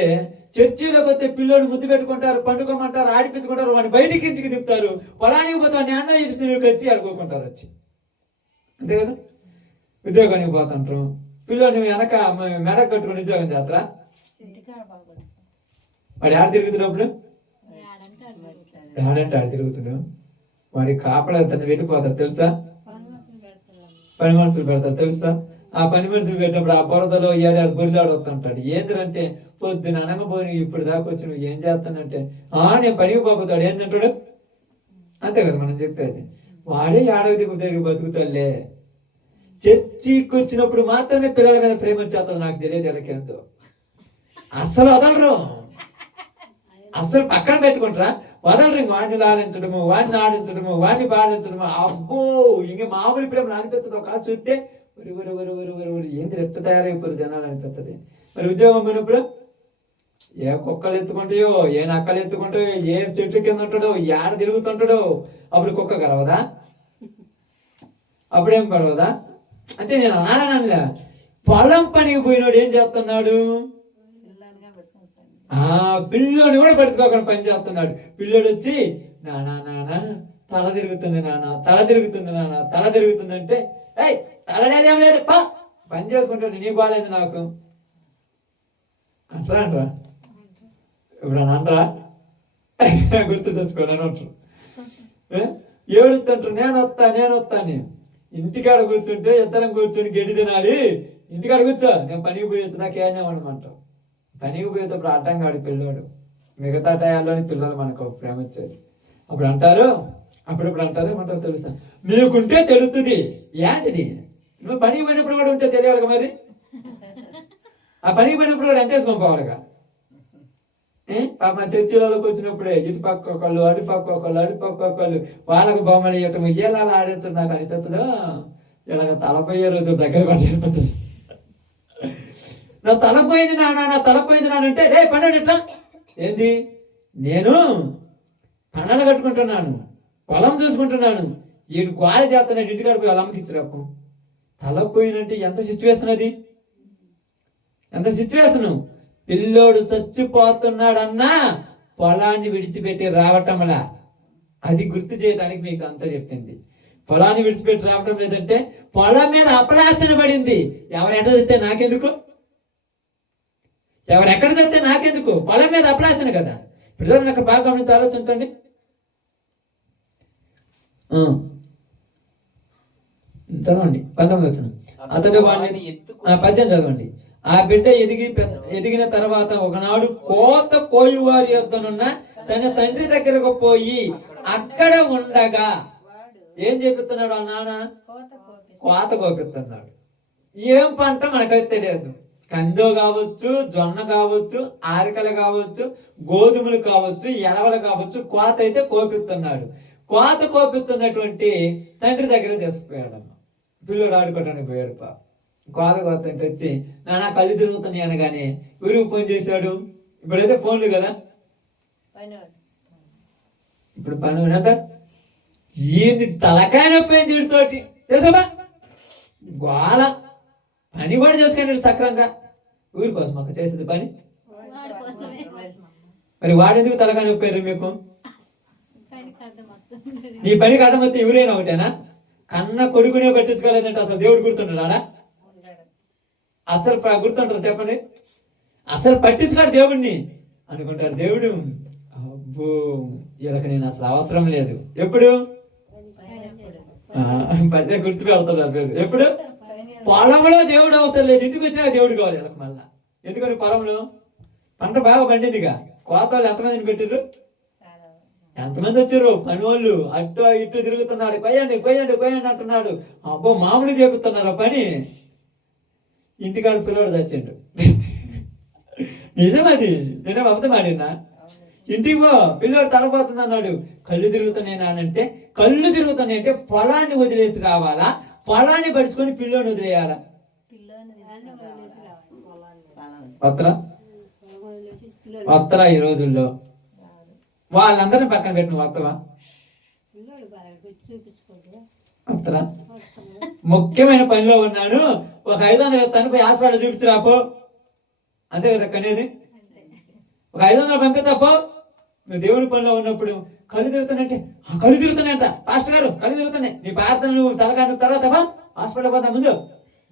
చర్చిలోకి వస్తే పిల్లోడు ముద్దు పెట్టుకుంటారు, పండుకోమంటారు, ఆడిపించుకుంటారు, వాడిని బయటికి ఇంటికి తిప్పుతారు. పొలానికి పోతే వాడిని అన్న ఇరుసులోకి వచ్చి ఆడుకోకుంటారు వచ్చి, అంతే కదా. ఉద్యోగానికి పోతుంటారు, పిల్లోని వెనక మెడ కట్టుకుని ఉద్యోగం చేస్తారా? వాడు ఆడ తిరుగుతున్నప్పుడు ఆడంటే ఆడ తిరుగుతున్నాడు. వాడి కాపలా తను వెళ్ళిపోతారు తెలుసా? పని మనుషులు పెడతారు తెలుసా? ఆ పని మనుషులు పెట్టినప్పుడు ఆ బురదలో ఏడాడు బొరిలాడు వస్తుంటాడు. ఏంటంటే పొద్దున అనకపోయి ఇప్పుడు దాకా వచ్చి నువ్వు ఏం చేస్తానంటే నేను పనికి పోతాడు. ఏంటంటాడు? అంతే కదా మనం చెప్పేది. వాడే ఏడవ దిగు బతుకుతాడులే. చర్చికి వచ్చినప్పుడు మాత్రమే పిల్లల మీద ప్రేమ వచ్చేస్తుంది. నాకు తెలియదు ఎలాకేంతో అస్సలు వదలరు, అస్సలు పక్కన పెట్టుకుంటారా వదలరు. ఇంక వాడిని లాలించడము, వాడిని ఆడించడము, వాడిని పాడించడము, అబ్బో ఇంక మామూలు ప్రేమ అనిపిస్తుంది. ఒక చూస్తే ఏంది రెట్ట తయారైపోరు జనాలు అనిపిస్తుంది. మరి ఉద్యోగం పోయినప్పుడు ఏ కుక్కలు ఎత్తుకుంటాయో, ఏ నక్కలు ఎత్తుకుంటాయో, ఏ చెట్టు కింద ఉంటాడో, ఏడ తిరుగుతుంటాడో, అప్పుడు కుక్క గలవదా? అప్పుడేం పడవదా? అంటే నేను అనాలనలే. పొలం పనికి పోయినోడు ఏం చేస్తున్నాడు? పిల్లోడు కూడా పడుచుకోకుండా పని చేస్తున్నాడు. పిల్లోడు వచ్చి నానా నానా తల తిరుగుతుంది, నాన్న తల తిరుగుతుంది, నాన్న తల తిరుగుతుంది అంటే తలలేదేం లేదు పని చేసుకుంటాడు. నీ బాగాలేదు నాకు అంటారా? అంటారా? ఇప్పుడు అని అంటారా? గుర్తు తెచ్చుకోండి అంటారు. ఏడుతుంటారు నేను వస్తాను. ఇంటికాడ కూర్చుంటే ఇద్దరం కూర్చొని గడ్డి తినాలి. ఇంటికాడ కూర్చో, నేను పనికి పోయొచ్చు, నాకు ఏమనమంటావు. పనికి పోయేటప్పుడు అడ్డం కాడు పిల్లోడు. మిగతా టయాల్లోని పిల్లలు మనకు ప్రేమ వచ్చేది. అప్పుడు అంటారు, అప్పుడప్పుడు అంటారు, ఏమంటారు తెలుసా? మీకుంటే తెలుస్తుంది. ఏంటిది? నువ్వు పనికి పోయినప్పుడు కూడా ఉంటే తెలియాలిగా. మరి ఆ పనికి పోయినప్పుడు కూడా ఎంటేసుకొని పోవాలిగా. మా చర్చిలలోకి వచ్చినప్పుడే ఇటు పక్క ఒకళ్ళు, అటు పక్క ఒకళ్ళు, అటు పక్క ఒకళ్ళు వాళ్ళకు బొమ్మలు ఇవ్వటం, ఇలా ఆడించడం నాకు అనిపిస్తుందో ఇలాగ తలపోయే రోజు దగ్గర పడి అనిపిస్తుంది. నా తలపోయింది నా తలపోయింది అంటే రే పన్నెండు ఇట్లా ఏంది? నేను పన్నెలు కట్టుకుంటున్నాను, పొలం చూసుకుంటున్నాను, ఈడు గోడ చేస్తున్నాడు, ఇంటికాడ పోయి వాళ్ళమ్మకి ఇచ్చిరప్పు. తలపోయినంటే ఎంత సిచ్యువేషన్ అది, ఎంత సిచ్యువేషను. పిల్లోడు చచ్చిపోతున్నాడన్నా పొలాన్ని విడిచిపెట్టి రావటంలా. అది గుర్తు చేయడానికి మీకు అంతా చెప్పింది. పొలాన్ని విడిచిపెట్టి రావటం లేదంటే పొలం మీద అపలార్చన పడింది. ఎవరు ఎట్లా చెప్తే నాకెందుకు, ఎవరు ఎక్కడ చెప్తే నాకెందుకు, పొలం మీద అపలార్చన కదా. ఇప్పుడు అక్కడ బాగా గమనించి ఆలోచించండి. చదవండి 19 వచ్చిన. అతడు వాడిని 18 చదవండి. ఆ బిడ్డ ఎదిగిన తర్వాత ఒకనాడు కోత కోయువారి యొద్దనున్న తన తండ్రి దగ్గరకు పోయి అక్కడ ఉండగా ఏం చెప్తున్నాడు? ఆ నాన్న కోత కోపిస్తున్నాడు. ఏం పంట మనకైతే తెలియదు. కందో కావచ్చు, జొన్న కావచ్చు, ఆరికలు కావచ్చు, గోధుమలు కావచ్చు, ఎలవలు కావచ్చు, కోత అయితే కోపిస్తున్నాడు. కోత కోపిస్తున్నటువంటి తండ్రి దగ్గర తీసుకుపోయాడమ్మ. పిల్లడు ఆడుకోవడానికి పోయాడు. కోత అంటే వచ్చి నాన్న కళ్ళు తిరుగుతున్నాయి అనగానే ఊరికి ఫోన్ చేశాడు. ఇప్పుడైతే ఫోన్లు కదా, ఇప్పుడు పని అంట ఏంటి తలకాయ నొప్పింది వీటితోటి తెలుసా. గోళ పని కూడా చేసుకున్నాడు సక్రంగా. ఊరి కోసం అక్క చేసేది పని. మరి వాడెందుకు తలకాయ నొప్పారు మీకు? నీ పనికి అడ్డం వస్తే ఎవరైనా ఒకటేనా? కన్న కొడుకునే పట్టించుకోలేదంటే అసలు దేవుడు గుర్తుంటాడా? అసలు గుర్తుంటారు చెప్పండి? అసలు పట్టించుకోడు దేవుడిని అనుకుంటాడు. దేవుడు అబ్బో వీళ్ళకి నేను అసలు అవసరం లేదు. ఎప్పుడు పట్టే గుర్తు పెడతాడు. ఎప్పుడు పొలంలో దేవుడు అవసరం లేదు, ఇంటికి వచ్చినా దేవుడు కావాలి వీళ్ళకి. మళ్ళా ఎందుకని పొలంలో పంట బాగా పండిందిగా. కోత వాళ్ళు ఎంతమందిని పెట్టారు? ఎంతమంది వచ్చారు పని వాళ్ళు, అటు ఇటు తిరుగుతున్నాడు, కొయ్యండి కొయ్యండి కొయ్యండి అంటున్నాడు. అబ్బో మామూలు చేపిస్తున్నారు ఆ పని. ఇంటికాడ పిల్లవాడు చచ్చిండు. నిజం అది, నేనే అబద్ధం ఆడినా. ఇంటికి పో, పిల్లోడు తలపోతుంది అన్నాడు. కళ్ళు తిరుగుతున్నాయి నానంటే, కళ్ళు తిరుగుతున్నాయి అంటే పొలాన్ని వదిలేసి రావాలా, పొలాన్ని పడుచుకొని పిల్లోని వదిలేయాలా? వత్తరా ఈ రోజుల్లో? వాళ్ళందరినీ పక్కన పెట్టి నువ్వు వత్తవా? వత్తరా? ముఖ్యమైన పనిలో ఉన్నాను, ఒక 500 ఎత్తాను, పోయి హాస్పిటల్ చూపించరాపో, అంతే కదా కనేది. ఒక 500 పంపిస్తాపో. నువ్వు దేవుడి పనిలో ఉన్నప్పుడు కళ్ళు తిరుగుతానంటే, కళ్ళు తిరుగుతానంట పాస్టర్ గారు, కళ్ళు తిరుగుతున్నాయి, నీ ప్రార్థన నువ్వు తలకాను తర్వాత హాస్పిటల్ పోతా. ముందు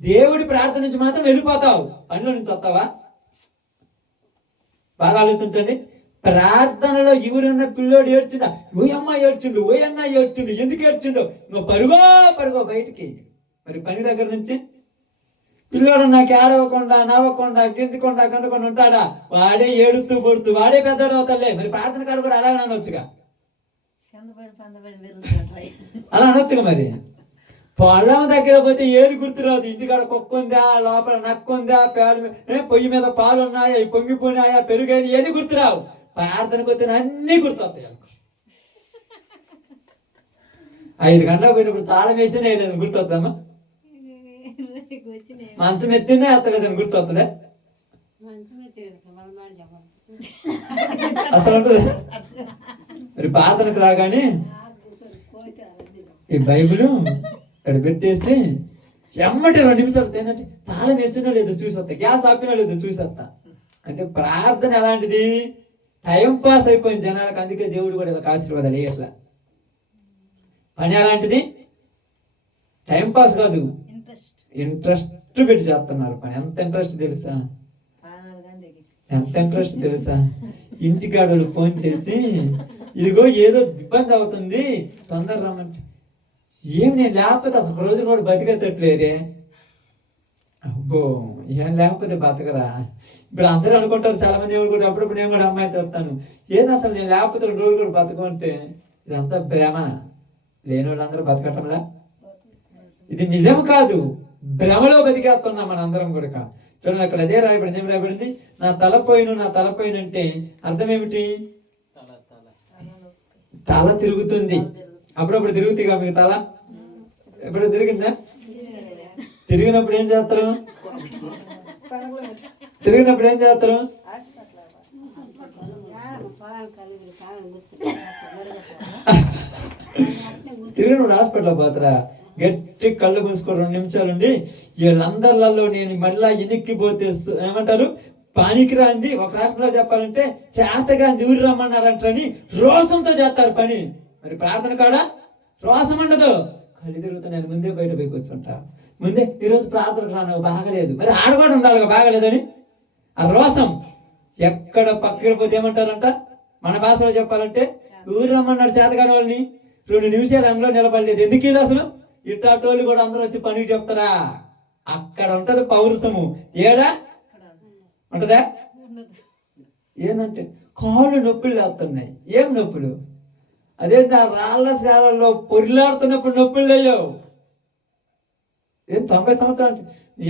దేవుడి ప్రార్థన నుంచి మాత్రం వెళ్ళిపోతావు, పనిలో నుంచి వస్తావా? బాగా ఆలోచించండి. ప్రార్థనలో ఎవరున్న పిల్లోడు ఏడ్చిండా, ఓయమ్మ ఏడ్చిండు, ఓయన్న ఏడ్చిండు, ఎందుకు ఏడ్చిండు? నువ్వు పరుగో బయటికి. మరి పని దగ్గర నుంచి పిల్లోడు నాకు ఏడవకుండా నవ్వకుండా గింతకుండా కందకుండా ఉంటాడా? వాడే ఏడుతూ పడుతూ వాడే పెద్దోడు అవుతాలే. మరి ప్రార్థన కాడ కూడా అలాగే అనొచ్చుగా, అలా అనొచ్చుగా. మరి పొలం దగ్గర పోతే ఏది గుర్తురాదు. ఇంటికాడ కుక్క ఉందా, లోపల నక్క ఉందా, పొయ్యి మీద పాలు ఉన్నాయా, పొంగిపోయినాయా, పెరుగైనా ఏది గుర్తురావు. ప్రార్థనకు పోతే అన్నీ గుర్తొస్తాయి. 5 గంటలకు పోయినప్పుడు తాళం వేసినా వేయలేదు, గుర్తొద్దామా? మంచం ఎత్తిందే ఎత్తలేదని గుర్తొస్తుందా? అసలు ఉంటుంది. మరి ప్రార్థనకు రాగానే ఈ బైబిల్ ఇక్కడ పెట్టేసి ఎమ్మటి 2 నిమిషాలు ఏంటంటే తాళం వేసినా లేదో చూసేస్తా, గ్యాస్ ఆపినా లేదో చూసేస్తా. అంటే ప్రార్థన ఎలాంటిది? టైం పాస్ అయిపోయింది జనాలకు, అందుకే దేవుడు కూడా ఇలా ఆశీర్వాదాలు అట్లా. పని ఎలాంటిది? టైం పాస్ కాదు, ఇంట్రెస్ట్ పెట్టి చేస్తున్నారు పని. ఎంత ఇంట్రెస్ట్ తెలుసా? ఎంత ఇంట్రెస్ట్ తెలుసా? ఇంటికాడోళ్ళు ఫోన్ చేసి, ఇదిగో ఏదో ఇబ్బంది అవుతుంది తొందర రమ్మంటే, ఏం నేను లేకపోతే అసలు ఒక రోజు కూడా బతికేటట్లేరే. అబ్బో ఏం లేకపోతే బతకరా? ఇప్పుడు అందరూ అనుకుంటారు, చాలా మంది ఎవరు కూడా, అప్పుడప్పుడు నేను కూడా అమ్మాయి చెప్తాను, ఏదో అసలు నేను లేకపోతే 2 రోజులు కూడా బతకమంటే, ఇదంతా ప్రేమ. లేని వాళ్ళందరూ బతకటంలా? ఇది నిజం కాదు, భ్రమలో బతికేస్తున్నాం మనందరం కూడా. చూడండి అక్కడ అదే రాయబడింది. ఏం రాయబడింది? నా తలపోయిన అంటే అర్థం ఏమిటి? తల తిరుగుతుంది. అప్పుడప్పుడు తిరుగుతుందిగా మీకు తల? ఎప్పుడు తిరిగిందా? తిరిగినప్పుడు ఏం చేస్తారు? తిరిగినప్పుడు హాస్పిటల్ పోతారా? గట్టి కళ్ళు మూసుకో 2 నిమిషాలుండి, వీళ్ళందరిలో నేను మళ్ళా ఎనిక్కిపోతే ఏమంటారు, పనికి రాంది, ఒక రాష్ట్రంలో చెప్పాలంటే చేతగా ఊరు రమ్మన్నారంటని రోషంతో చేస్తారు పని. మరి ప్రార్థన కాడా రోషం ఉండదు. కళ్ళు తిరుగుతా నేను ముందే బయట పోయి కూర్చుంటా, ముందే ఈరోజు ప్రార్థనకు రాను, బాగలేదు. మరి ఆడకుండా ఉండాలిగా బాగలేదని. ఆ రోషం ఎక్కడ పక్కకి పోతే ఏమంటారంట, మన భాషలో చెప్పాలంటే ఊరు రమ్మన్నాడు చేతగాని వాళ్ళని, 2 నిమిషాలు అందులో నిలబడలేదు. ఎందుకు వీళ్ళు అసలు? ఇట్టాటోళ్ళు కూడా అందరూ వచ్చి పనికి చెప్తారా? అక్కడ ఉంటది పౌరుషము. ఏడా ఉంటదా? ఏంటంటే కాళ్ళు నొప్పులు లేస్తున్నాయి. ఏం నొప్పులు? అదే రాళ్ల శాలలో పొరిలాడుతున్నప్పుడు నొప్పులు లేవు. ఏం 90 సంవత్సరాలు,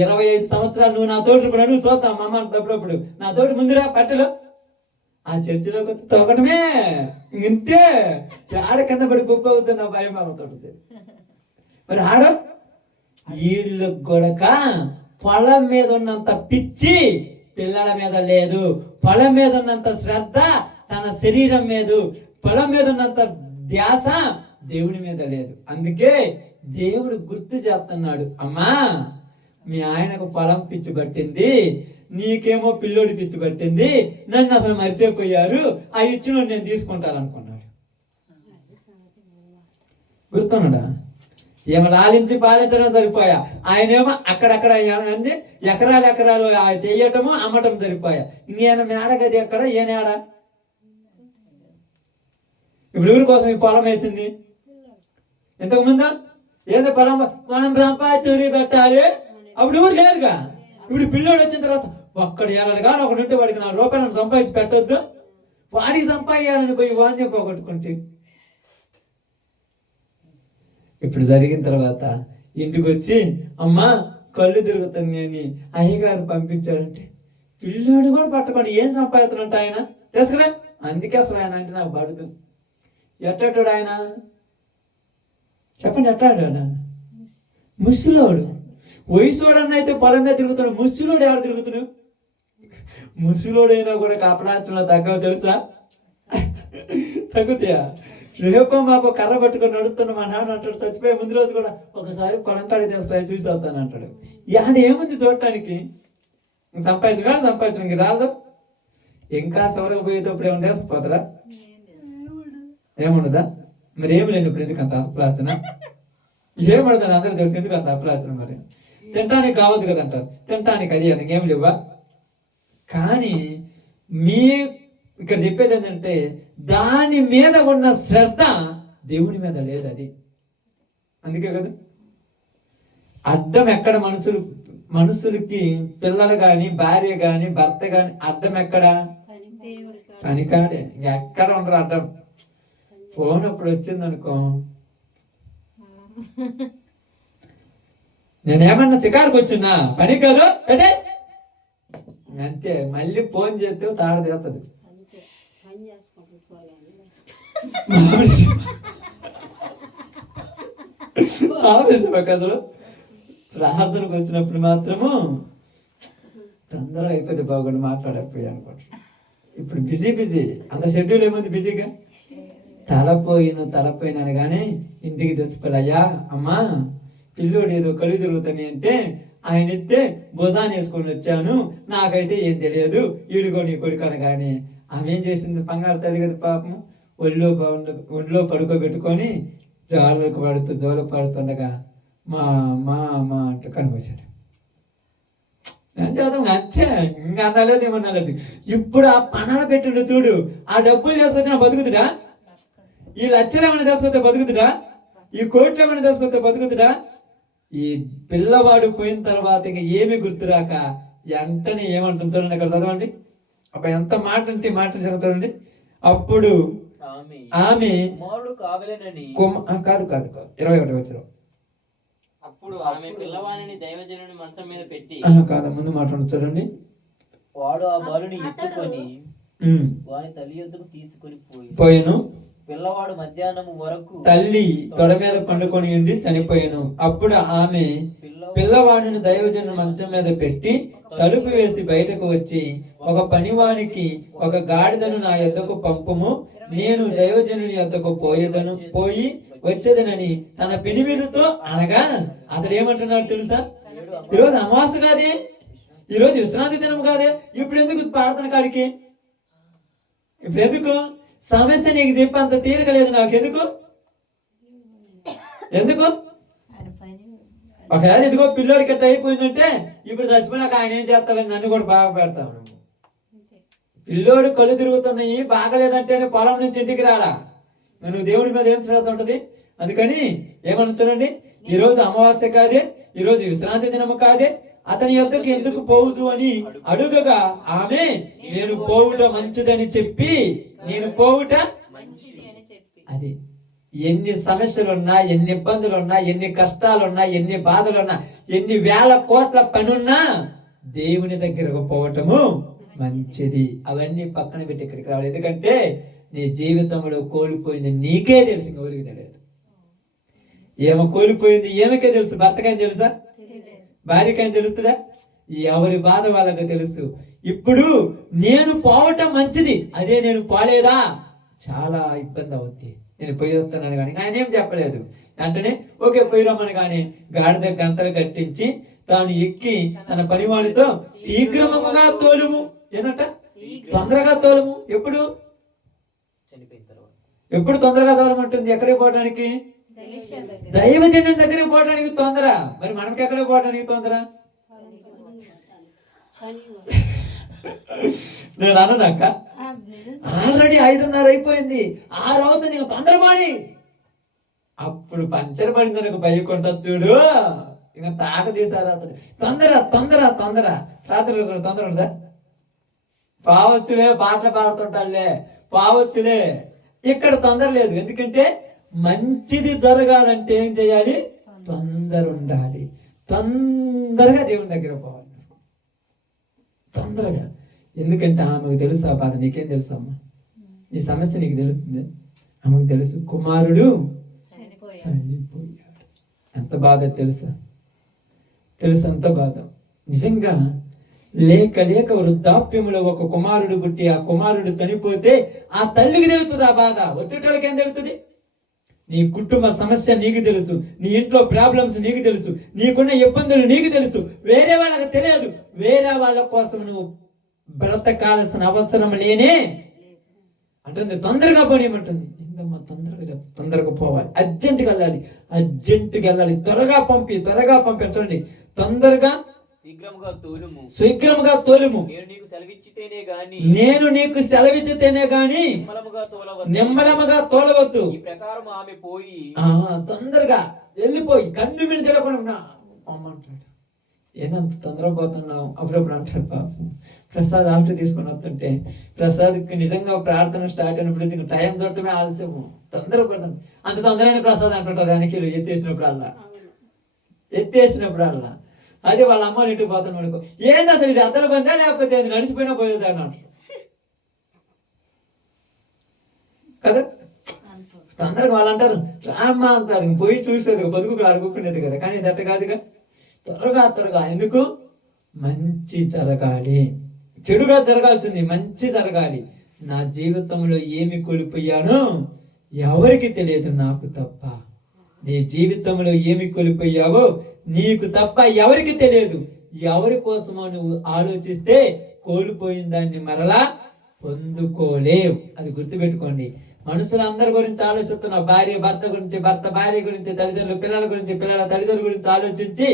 25 సంవత్సరాలు నువ్వు నా తోటి ఇప్పుడు నువ్వు చూద్దాం అమ్మ అప్పుడప్పుడు నా తోటి ముందురా పట్టెలు. ఆ చర్చిలోకి వచ్చి తొక్కటమే ఇంతే. ఆడ కింద పడి గొప్ప అవుతుంది, నా భయం అవుతుంది. మరి ఆడ వీళ్ళు గొడక పొలం మీద ఉన్నంత పిచ్చి పిల్లల మీద లేదు, పొలం మీద ఉన్నంత శ్రద్ధ తన శరీరం మీద, పొలం మీద ఉన్నంత ధ్యాస దేవుడి మీద లేదు. అందుకే దేవుడు గుర్తు చేస్తున్నాడు, అమ్మా మీ ఆయనకు పొలం పిచ్చి పట్టింది, నీకేమో పిల్లోడి పిచ్చి పట్టింది, నన్ను అసలు మర్చిపోయారు, ఆ ఇచ్చిన నేను తీసుకుంటాను అనుకున్నాడు. గుర్తున్నాడా? ఏమో లాలించి పాలించడం సరిపోయా, ఆయనేమో అక్కడక్కడ ఎకరాలు చెయ్యటము అమ్మటం సరిపోయా. ఇంకేనా మేడగది ఎక్కడ ఏనేడ? ఇప్పుడు ఊరి కోసం ఈ పొలం వేసింది. ఇంతకు ముందు ఏదో పొలం మనం సంపాదించి పెట్టాలి, అప్పుడు ఊరు లేదుగా. ఇప్పుడు పిల్లోడు వచ్చిన తర్వాత ఒక్కడు ఏడాది కానీ ఒకటి ఉంటే వాడికి 4 రూపాయలు సంపాదించి పెట్టొద్దు. వాడికి సంపాదించాలని పోయి వాడిని పోగొట్టుకుంటే. ఇప్పుడు జరిగిన తర్వాత ఇంటికి వచ్చి అమ్మా కళ్ళు తిరుగుతుంది అని అయ్యగారు పంపించాడంటే పిల్లోడు కూడా పట్టుకోండి ఏం సంపాదిస్తున్నట్టు ఆయన తెలుసుకురా. అందుకే అసలు ఆయన అంటే నాకు పడుతు. ఎట్టాడు ఆయన చెప్పండి, ఎట్టాడు ఆయన? ముసలోడు. వయసుడన్న అయితే పొలం మీద తిరుగుతున్నాడు, ముసలోడు ఎవరు తిరుగుతున్నాడు? ముసలోడైనా కూడా కాపలాచంలో తగ్గవు తెలుసా? తగ్గుతాయా? రేపో మాపో కర్ర పట్టుకొని నడుస్తున్న మా నాన్న అంటాడు, చచ్చిపోయే ముందు రోజు కూడా ఒకసారి పొలం కాడి తీసుకుని చూసి వస్తాను అంటాడు. అంటే ఏముంది చూడటానికి? సంపాదించడం ఇంక చాలదు. ఇంకా చివరికి పోయేటప్పుడు ఏమైనా తీసుకుపోతారా? ఏముండదా? మరి ఏమి లేని ఇప్పుడు ఎందుకు అంత అప్రాచన? ఏమడతాను అందరూ తెలుసు ఎందుకు అంత అప్రాచన? మరి తినటానికి కావద్దు కదా అంటారు, తినటానికి అది అని ఏం లేవా? కానీ మీ ఇక్కడ చెప్పేది ఏంటంటే దాని మీద ఉన్న శ్రద్ధ దేవుని మీద లేదు. అది అందుకే కదా అడ్డం ఎక్కడ మనుషులకి పిల్లలు కానీ భార్య కానీ భర్త కానీ అడ్డం ఎక్కడ? పనికాడే. ఎక్కడ ఉండరు అడ్డం. ఫోన్ అప్పుడు వచ్చింది అనుకో, నేనేమన్నా షికారుకు వచ్చిన్నా పని కాదు అంటే అంతే. మళ్ళీ ఫోన్ చేస్తే తాడ తీస్తుంది. అసలు ప్రార్థనకు వచ్చినప్పుడు మాత్రము తొందరగా అయిపోతే బాగుండి మాట్లాడకపోయా అనుకోండి. ఇప్పుడు బిజీ అంత షెడ్యూల్ ఏముంది బిజీగా. తలపోయినాను కానీ ఇంటికి తెచ్చిపోయి అయ్యా అమ్మా పిల్లోడు ఏదో కళ్ళు తిరుగుతాయి అంటే ఆయన ఇస్తే భుజాన్ని వేసుకొని వచ్చాను, నాకైతే ఏం తెలియదు ఈడుకో నీ కొడుకు అనగానే ఆమె ఏం చేసింది? బంగారు తల్లి కదా పాపం, ఒళ్ళో పడుకోబెట్టుకొని జోలు పడుతుండగా మా మా మా అంటూ కనిపించాడు. అంతే, ఇంకా అన్నలేదు ఏమన్నలేదు. ఇప్పుడు ఆ పనాలు పెట్టిండు చూడు, ఆ డబ్బులు తీసుకొచ్చిన బతుకుతుడా? ఈ లక్షలు ఏమైనా తీసుకొస్తే బతుకుతుడా? ఈ కోట్లు ఏమైనా తీసుకొస్తే బతుకుతుడా? ఈ పిల్లవాడు పోయిన తర్వాత ఇంకా ఏమి గుర్తురాక వెంటనే ఏమంటుంది చూడండి, అక్కడ చదవండి. అప్పుడు ఎంత మాట అంటే మాట చూడండి. అప్పుడు ఆమె కాదు 21 వచ్చిన అప్పుడు ఆమె పిల్లవాడిని దైవజనుని మంచం మీద పెట్టి కాదు ముందు మాట చూడండి. వాడు ఆ బాలుని ఎత్తుకొని వాని తల్లి యొద్దకు తీసుకొని పోయాను. పిల్లవాడు మధ్యాహ్నం వరకు తల్లి తొడ మీద పండుకొని ఉండి చనిపోయాను. అప్పుడు ఆమె పిల్లవాడిని దైవజనుని మంచం మీద పెట్టి తలుపు వేసి బయటకు వచ్చి ఒక పనివానికి ఒక గాడిదను నా యొద్దకు పంపుము, నేను దైవజనుని యొద్దకు పోయి వచ్చేదనని తన పెనిమిదితో అనగా అతడు ఏమంటున్నాడు తెలుసా? ఈరోజు అమావాస కాదే, ఈరోజు విశ్రాంతి దినం కాదే, ఇప్పుడు ఎందుకు ప్రార్థన కాడికి? ఇప్పుడు ఎందుకు? సమస్య నీకు చెప్పంత తీరిక లేదు నాకు. ఎందుకు ఒకవేళ ఇదిగో పిల్లోడికి అట్ట అయిపోయిందంటే ఇప్పుడు చచ్చిపోయినాక ఆయన ఏం చేస్తారని నన్ను కూడా బాగా పెడతాను. పిల్లోడు కళ్ళు తిరుగుతున్నాయి బాగలేదంటేనే పొలం నుంచి ఇంటికి రాడా? నువ్వు దేవుడి మీద ఏం శ్రద్ధ ఉంటుంది? అందుకని ఏమన్నా చూడండి, ఈరోజు అమావాస్య కాదే, ఈరోజు విశ్రాంతి దినము కాదే, అతని యొద్దకు ఎందుకు పోవుదు అని అడుగగా ఆమె నేను పోవుట మంచిదని చెప్పి అది ఎన్ని సమస్యలున్నా, ఎన్ని ఇబ్బందులున్నా, ఎన్ని కష్టాలున్నా, ఎన్ని బాధలున్నా, ఎన్ని వేల కోట్ల పనున్నా దేవుని దగ్గరకు పోవటము మంచిది. అవన్నీ పక్కన పెట్టి ఇక్కడికి రావాలి. ఎందుకంటే నీ జీవితంలో కోల్పోయింది నీకే తెలుసు, ఇంకెవరికి తెలియదు. ఏమో కోల్పోయింది ఏమకే తెలుసు? భర్తకైనా తెలుసా? భార్యకైనా తెలుస్తుందా? ఎవరి బాధ వాళ్ళకి తెలుసు. ఇప్పుడు నేను పోవటం మంచిది, అదే నేను పోలేదా చాలా ఇబ్బంది అవుద్ది. నేను పోయి వస్తానని కానీ ఆయన ఏం చెప్పలేదు. వెంటనే ఓకే పోయి రమ్మని కానీ గాడిద గంతలు కట్టించి తాను ఎక్కి తన పనివాడితో శీఘ్రముగా తోలుము, ఏంటంట తొందరగా తోలుము. ఎప్పుడు తొందరగా తోలమంటుంది? ఎక్కడికి పోవటానికి? దైవజనుని దగ్గరికి పోవటానికి తొందర. మరి మనకి ఎక్కడికి పోవటానికి తొందర? నేను అన్నాక ఆల్రెడీ 5:30 అయిపోయింది, 6 అవుతుంది, నీకు తొందరపడి. అప్పుడు పంచర్ పడింది నాకు భయకుంటా చూడు, ఇక తాట తీసారు అతను. తొందర రాత్రి తొందర ఉందా? పావచ్చులే, పాటలు పాడుతుంటాడులే, పావచ్చులే. ఇక్కడ తొందర లేదు. ఎందుకంటే మంచిది జరగాలంటే ఏం చేయాలి? తొందర ఉండాలి. తొందరగా దేవుని దగ్గర పోవాలి, తొందరగా. ఎందుకంటే ఆమెకు తెలుసు ఆ బాధ. నీకేం తెలుసు అమ్మా? నీ సమస్య నీకు తెలుస్తుంది. ఆమెకు తెలుసు, కుమారుడు చనిపోయాడు. ఎంత బాధ తెలుసా? తెలుసు ఎంత బాధ. నిజంగా లేక లేక వృద్ధాప్యములో ఒక కుమారుడు పుట్టి ఆ కుమారుడు చనిపోతే ఆ తల్లికి తెలుస్తుంది ఆ బాధ. ఒట్టోళ్ళకి ఏం తెలుస్తుంది? నీ కుటుంబ సమస్య నీకు తెలుసు, నీ ఇంట్లో ప్రాబ్లమ్స్ నీకు తెలుసు, నీకున్న ఇబ్బందులు నీకు తెలుసు. వేరే వాళ్ళకి తెలియదు. వేరే వాళ్ళ కోసం నువ్వు బ్రతకాల్సిన అవసరం లేనే అంటుంది. తొందరగా పోనీయమంటుంది. ఏందమ్మా తొందరగా తొందరగా పోవాలి, అర్జెంటుగా వెళ్ళాలి, అర్జెంటుగా వెళ్ళాలి, త్వరగా పంపించండి, తొందరగా శీఘ్రముగా తోలుము. నేను నీకు సెలవిచ్చితేనే గాని నిమ్మలముగా తోలవద్దు. తొందరగా వెళ్ళిపోయి కన్ను మీద తెలకుండా అమ్మంటాడు. ఏదంత తొందరపోతున్నావు? అప్పుడప్పుడు అంటాడు పాపం. ప్రసాద్ ఆఫ్టర్ తీసుకొని వస్తుంటే ప్రసాద్కి నిజంగా ప్రార్థన స్టార్ట్ అయినప్పుడు టైం చుట్టమే ఆలస్యము, తొందరపడతాను. అంత తొందరైన ప్రసాద్ అంటుంటారు వెనక్కి ఎత్తేసినప్పుడల్లా. అదే వాళ్ళ అమ్మ ఇంటికి పోతాను అనుకో, ఏంది అసలు ఇది అద్దలు బందా లేకపోతే అది నడిచిపోయినా పోయేది అన్నాడు కదా. తొందరగా వాళ్ళు అంటారు రామ్మ అంటారు, పోయి చూసేది బతుకు అడుగుకునేది కదా. కానీ ఇది అట్ట కాదుగా. త్వరగా. ఎందుకు? మంచి జరగాలి. చెడుగా జరగాల్సింది మంచి జరగాలి. నా జీవితంలో ఏమి కోల్పోయానో ఎవరికి తెలియదు, నాకు తప్ప. నీ జీవితంలో ఏమి కోల్పోయావో నీకు తప్ప ఎవరికి తెలియదు. ఎవరి కోసమో నువ్వు ఆలోచిస్తే కోల్పోయిన దాన్ని మరలా పొందుకోలేవు. అది గుర్తుపెట్టుకోండి. మనుషులందరి గురించి ఆలోచిస్తున్నావు. భార్య భర్త గురించి, భర్త భార్య గురించి, తల్లిదండ్రులు పిల్లల గురించి, పిల్లల తల్లిదండ్రుల గురించి ఆలోచించి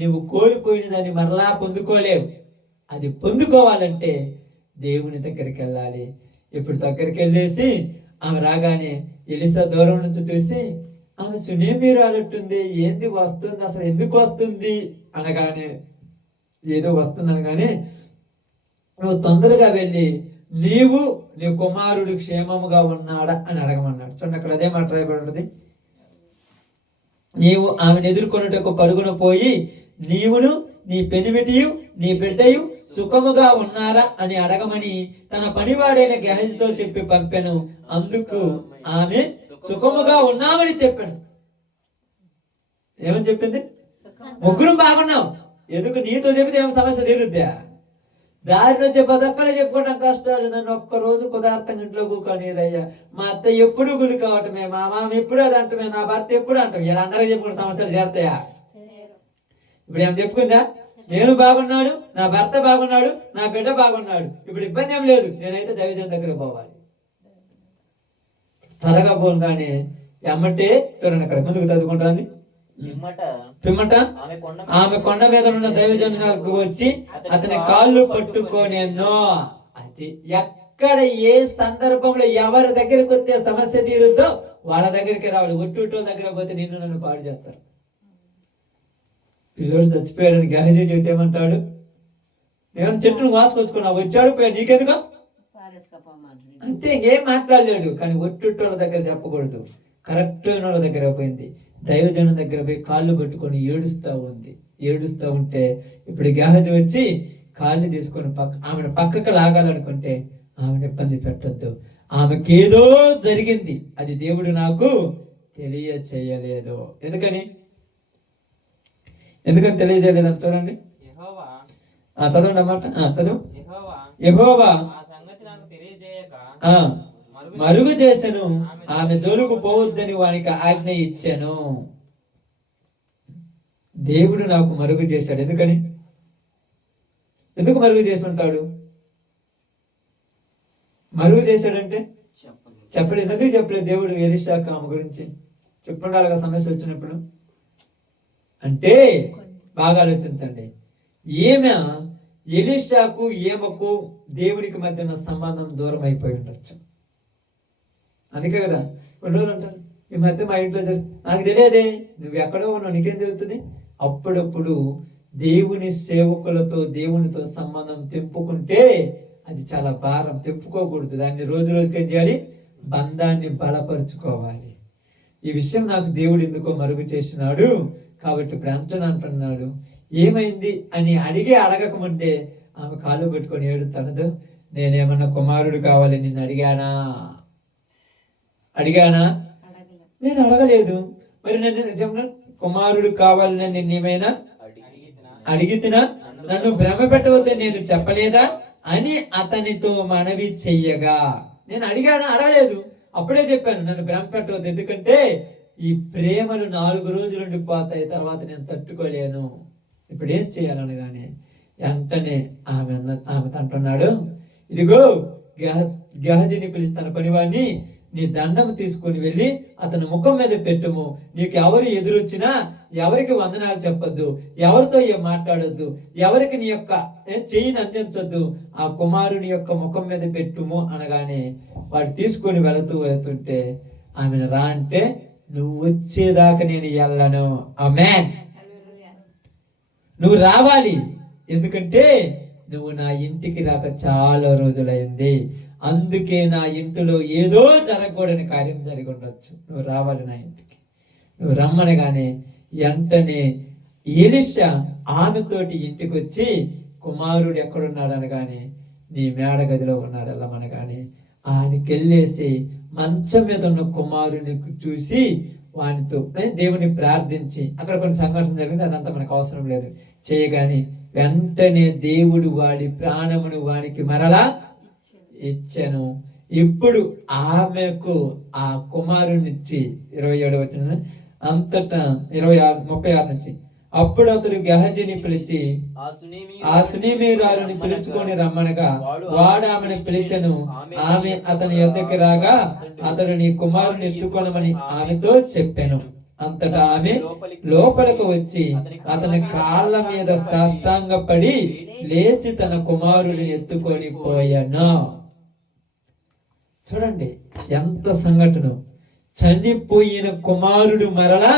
నువ్వు కోల్పోయిన దాన్ని మరలా పొందుకోలేవు. అది పొందుకోవాలంటే దేవుని దగ్గరికి వెళ్ళాలి. ఇప్పుడు దగ్గరికి వెళ్ళేసి ఆమె రాగానే ఎలీషా దూరం నుంచి చూసి ఆమె సునేమిరాలట్టుంది, ఏంది వస్తుంది, అసలు ఎందుకు వస్తుంది అనగానే, ఏదో వస్తుంది అనగానే నువ్వు తొందరగా వెళ్ళి నీ కుమారుడు క్షేమముగా ఉన్నాడా అని అడగమన్నాడు. చూడండి అక్కడ అదే మాట రాయబడి, నీవు ఆమెను ఎదుర్కొనుటకు పరుగున పోయి నీవును నీ పెనిమిటియు నీ బిడ్డయు సుఖముగా ఉన్నారా అని అడగమని తన పనివాడైన గెహజీతో చెప్పి పంపెను. అందుకు ఆమె సుఖముగా ఉన్నామని చెప్పాను. ఏమని చెప్పింది? ముగ్గురు బాగున్నాం. ఎందుకు? నీతో చెబితే ఏమో సమస్య తీరుద్దా? దారిలో చెప్పదొక్కలే చెప్పుకోవడం కష్టాలు. నన్ను ఒక్కరోజు పదార్థంగా ఇంట్లో కూకోనిరయ్యా. మా అత్త ఎప్పుడు గుడి కావటమే, మా మామ ఎప్పుడు అది అంటమే, నా భర్త ఎప్పుడు అంటాం. ఇలా అందరూ చెప్పుకున్న సమస్యలు తీరుతాయా? ఇప్పుడు ఏం చెప్పుకుందా? నేను బాగున్నాడు, నా భర్త బాగున్నాడు, నా బిడ్డ బాగున్నాడు, ఇప్పుడు ఇబ్బంది ఏం లేదు. నేనైతే దైవజన్ దగ్గర పోవాలి. త్వరగా పోగానే ఎమ్మటే చూడండి అక్కడ ముందుకు చదువుకుంటాను. పిమ్మట ఆమె కొండ మీద ఉన్న దైవజనులకు వచ్చి అతని కాళ్ళు పట్టుకోనేనో. అది ఎక్కడ ఏ సందర్భంలో ఎవరి దగ్గరికి వస్తే సమస్య తీరుద్దో వాళ్ళ దగ్గరికి రావాలి. ఒట్టుటో దగ్గర పోతే నిన్ను నన్ను పాడు చేస్తారు. పిల్లోడు చచ్చిపోయాడని గహజీ చెబితే ఏమంటాడు? నేను చెట్టును వాసుకొచ్చుకున్నా, వచ్చాడు పోయాడు, నీకెందుకు అంతే. ఇంకేం మాట్లాడలేడు. కానీ ఒట్టుటోళ్ళ దగ్గర చెప్పకూడదు, కరెక్ట్ అయిన వాళ్ళ దగ్గర పోయింది. దైవజనం దగ్గర పోయి కాళ్ళు పట్టుకొని ఏడుస్తూ ఉంటే ఇప్పుడు గహజీ వచ్చి కాళ్ళు తీసుకొని ఆమెను పక్కకు లాగాలనుకుంటే ఆమెను ఇబ్బంది పెట్టద్దు. ఆమెకేదో జరిగింది, అది దేవుడు నాకు తెలియచేయలేదు. ఎందుకని తెలియజేయలేదని చూడండి. చదవండి అన్నమాట. చదువు. యెహోవా మరుగు చేసెను, ఆమె జోలుకు పోవద్దని వానికి ఆజ్ఞ ఇచ్చాను. దేవుడు నాకు మరుగు చేశాడు. ఎందుకు మరుగు చేసి ఉంటాడు? మరుగు చేశాడంటే చెప్పలేదు. ఎందుకు చెప్పలేదు దేవుడు ఎలీషాకు ఆమె గురించి? చెప్పుండాలిగా సమస్య వచ్చినప్పుడు. అంటే బాగా ఆలోచించండి. ఈమె ఎలీషాకు ఈమెకు దేవుడికి మధ్య ఉన్న సంబంధం దూరం అయిపోయి ఉండొచ్చు. అందుకే కదా కొన్ని రోజులు అంటారు, ఈ మధ్య మా ఇంట్లో నాకు తెలియదే, నువ్వు ఎక్కడో ఉన్నావు, నీకేం తెలుస్తుంది? అప్పుడప్పుడు దేవుని సేవకులతో దేవునితో సంబంధం తెంపుకుంటే అది చాలా భారం, తెప్పుకోకూడదు. దాన్ని రోజు రోజుకి ఏం చేయాలి? బంధాన్ని బలపరుచుకోవాలి. ఈ విషయం నాకు దేవుడు ఎందుకో మరుగు చేసినాడు. కాబట్టి ఇప్పుడు అంటున్నాడు, ఏమైంది అని అడగకముందే ఆమె కాళ్ళు పెట్టుకొని ఏడుతాడు. నేనేమన్నా కుమారుడు కావాలి నిన్ను అడిగానా? నేను అడగలేదు. మరి నన్ను చెప్పిన కుమారుడు కావాలని నిన్నేమైనా అడిగితినా? నన్ను భ్రమ పెట్టవద్దని నేను చెప్పలేదా అని అతనితో మనవి చెయ్యగా, నేను అడగలేదు, అప్పుడే చెప్పాను నన్ను భ్రమ పెట్టవద్దు, ఎందుకంటే ఈ ప్రేమలు 4 రోజులు ఉండిపోతాయి, తర్వాత నేను తట్టుకోలేను. ఇప్పుడు ఏం చేయాలనగానే వెంటనే ఆమె అంటున్నాడు, ఇదిగో గెహజీని పిలిచి పనివాడిని నీ దండం తీసుకొని వెళ్ళి అతని ముఖం మీద పెట్టుము. నీకు ఎవరు ఎదురొచ్చినా ఎవరికి వందనాలు చెప్పొద్దు, ఎవరితో ఏం మాట్లాడొద్దు, ఎవరికి నీ యొక్క చెయ్యిని అందించొద్దు, ఆ కుమారుని యొక్క ముఖం మీద పెట్టుము అనగానే వాడు తీసుకొని వెళుతుంటే ఆమెను రా అంటే, నువ్వు వచ్చేదాకా నేను వెళ్ళను. ఆమేన్. నువ్వు రావాలి, ఎందుకంటే నువ్వు నా ఇంటికి రాక చాలా రోజులైంది, అందుకే నా ఇంటిలో ఏదో జరగకూడని కార్యం జరిగి ఉండొచ్చు, నువ్వు రావాలి నా ఇంటికి. నువ్వు రమ్మనగానే వెంటనే ఎలీషా ఆమెతోటి ఇంటికి వచ్చి, కుమారుడు ఎక్కడున్నాడు అనగానే, నీ మేడ గదిలో ఉన్నాడు వెళ్ళమనగానే ఆయనకి వెళ్ళేసి మంచం మీద ఉన్న కుమారుని చూసి వానితో దేవుని ప్రార్థించి, అక్కడ కొన్ని సంఘటన జరిగింది, అదంతా మనకు అవసరం లేదు, చేయగాని వెంటనే దేవుడు వాడి ప్రాణమును వానికి మరలా ఇచ్చెను. ఇప్పుడు ఆమెకు ఆ కుమారునిచ్చి 27 వచనం అంతటా 36 నుంచి, అప్పుడు అతడు గెహజీని పిలిచి ఆ సునీమీరాలుని పిలుచుకొని రమ్మనగా వాడు ఆమెను పిలిచెను. ఆమె అతని యొద్దకు రాగా అతడు నీ కుమారుని ఎత్తుకొనమని ఆమెతో చెప్పాను. అంతటా ఆమె లోపలకు వచ్చి అతని కాళ్ళ మీద సాష్టాంగపడి లేచి తన కుమారుడిని ఎత్తుకొని పోయాను. చూడండి ఎంత సంఘటన. చనిపోయిన కుమారుడు మరలా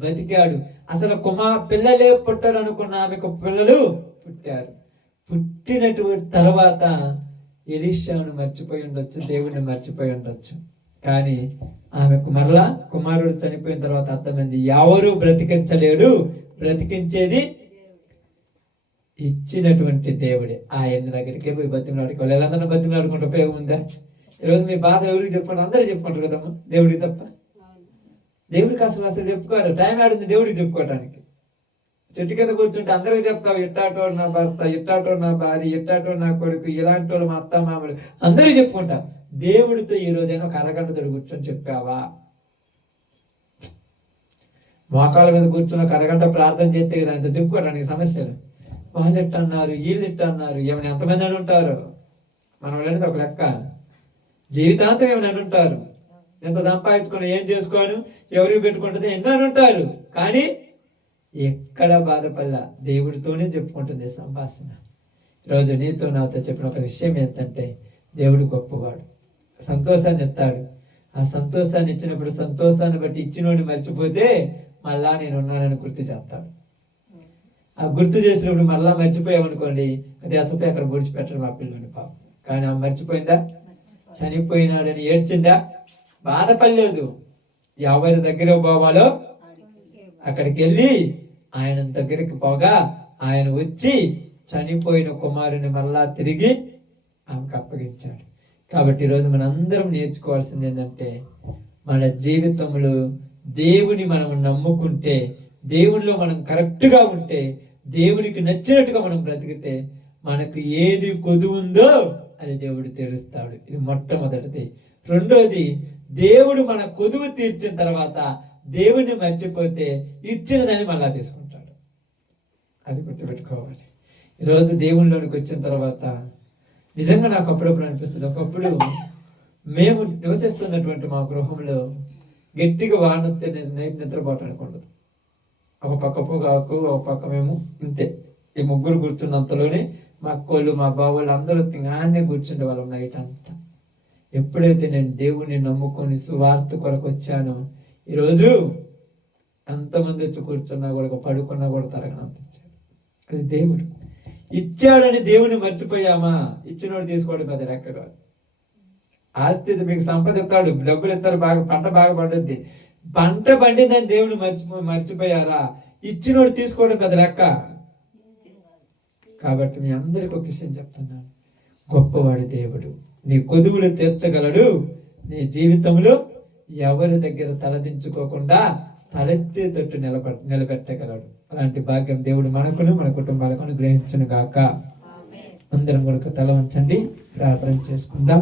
బతికాడు. అసలు పిల్లలే పుట్టాడు అనుకున్న ఆమెకు పిల్లలు పుట్టారు. పుట్టినటువంటి తర్వాత ఎలీషాను మర్చిపోయి ఉండొచ్చు, దేవుడిని మర్చిపోయి ఉండొచ్చు, కానీ ఆమెకు మరలా కుమారుడు చనిపోయిన తర్వాత అర్థమైంది, ఎవరు బ్రతికించలేడు, బ్రతికించేది ఇచ్చినటువంటి దేవుడే. ఆయన దగ్గరికే పోయి బతిమలాడుకోవాలి. వీళ్ళందరూ బతిమలాడుకుంటే ఉపయోగం ఉందా? ఈరోజు మీ బాధ ఎవరికి చెప్పుకుంటారు? అందరూ చెప్పుకుంటారు కదమ్మా, దేవుడికి తప్ప. దేవుడికి అసలు చెప్పుకోరు. టైం ఆడుంది దేవుడికి చెప్పుకోవటానికి. చెట్టు కింద కూర్చుంటే అందరికి చెప్తావు, ఇట్టాటోడు నా భర్త, ఇట్టాటోడు నా భార్య, ఇట్టాటోడు నా కొడుకు, ఇలాంటి వాళ్ళు మా అత్త మామలు అందరూ చెప్పుకుంటా. దేవుడితో ఈ రోజైనా ఒక అరగంటతో కూర్చొని చెప్పావా? మోకాళ్ళ మీద కూర్చొని ఒక అరగంట ప్రార్థన చేస్తే కదా అంత చెప్పుకోవడానికి సమస్యలు. వాళ్ళు ఎట్టన్నారు, వీళ్ళు ఎట్టన్నారు, ఏమైనా ఎంతమంది అని ఉంటారు. మన వాళ్ళని ఒక లెక్క, జీవితాంతం ఏమైనా అని ఉంటారు. ఎంత సంపాదించుకొని ఏం చేసుకోను, ఎవరికి పెట్టుకుంటుంది ఎన్నో అని ఉంటారు. కానీ ఎక్కడ బాధపడలా, దేవుడితోనే చెప్పుకుంటుంది సంభాషణ. ఈరోజు నీతో నాతో చెప్పిన ఒక విషయం ఏంటంటే, దేవుడు గొప్పవాడు, సంతోషాన్ని ఇస్తాడు. ఆ సంతోషాన్ని ఇచ్చినప్పుడు సంతోషాన్ని బట్టి ఇచ్చినోడిని మర్చిపోతే మళ్ళా నేను ఉన్నానని గుర్తు చేస్తాడు. ఆ గుర్తు చేసినప్పుడు మళ్ళా మర్చిపోయామనుకోండి, అది అసలు అక్కడ గుడిచిపెట్టడం మా పిల్లలు పాపం. కానీ ఆమె మర్చిపోయిందా? చనిపోయినాడని ఏడ్చిందా? బాధపడలేదు. ఎవరి దగ్గర పోవాలో అక్కడికి వెళ్ళి ఆయన దగ్గరికి పోగా ఆయన వచ్చి చనిపోయిన కుమారుని మరలా తిరిగి ఆమెకు అప్పగించాడు. కాబట్టి ఈరోజు మనందరం నేర్చుకోవాల్సింది ఏంటంటే, మన జీవితంలో దేవుని మనం నమ్ముకుంటే, దేవునిలో మనం కరెక్ట్గా ఉంటే, దేవునికి నచ్చినట్టుగా మనం బ్రతికితే, మనకు ఏది కొదువుందో అది దేవుడు తీరుస్తాడు. ఇది మొట్టమొదటిది. రెండోది, దేవుడు మన కొదువు తీర్చిన తర్వాత దేవుడిని మర్చిపోతే ఇచ్చిన దాన్ని మళ్ళా తీసుకుంటాడు. అది గుర్తుపెట్టుకోవాలి. ఈరోజు దేవుళ్ళలోనికి వచ్చిన తర్వాత నిజంగా నాకు అప్పుడప్పుడు అనిపిస్తుంది, ఒకప్పుడు మేము నివసిస్తున్నటువంటి మా గృహంలో గట్టిగా వానొత్తే నైట్ నిద్రపోవటానికి ఉండదు. ఒక పక్క పొగాకు, ఒక పక్క మేము ఇంతే, ఈ ముగ్గురు కూర్చున్నంతలోనే మా అక్కోళ్ళు మా బావోళ్ళు అందరూ తింగానే కూర్చుండే వాళ్ళం నైట్ అంతా. ఎప్పుడైతే నేను దేవుణ్ణి నమ్ముకొని సువార్త కొరకు వచ్చానో, ఈరోజు ఎంతమంది వచ్చి కూర్చున్నా కూడా, పడుకున్నా కూడా తరగనంత వచ్చారు. అది దేవుడు. ఇచ్చాడని దేవుని మర్చిపోయామా? ఇచ్చినోడు తీసుకోవడం పెద్ద లెక్క కాదు. ఆస్తి మీకు సంపద ఇస్తాడు, డబ్బులు ఇస్తారు, బాగా పంట బాగా పండుద్ది. పంట పండిందని దేవుని మర్చిపోయారా? ఇచ్చినోడు తీసుకోవడం పెద్ద లెక్క. కాబట్టి మీ అందరికి ఒక విషయం చెప్తున్నాను, గొప్పవాడు దేవుడు, నీ కొదువులు తీర్చగలడు. నీ జీవితంలో ఎవరి దగ్గర తలదించుకోకుండా తలెత్తి తట్టు నిలబెట్టగలడు. అలాంటి భాగ్యం దేవుడు మనకును మన కుటుంబాలకు అనుగ్రహించును గాక. అందరం కూడా తల వంచండి, ప్రార్థన చేసుకుందాం.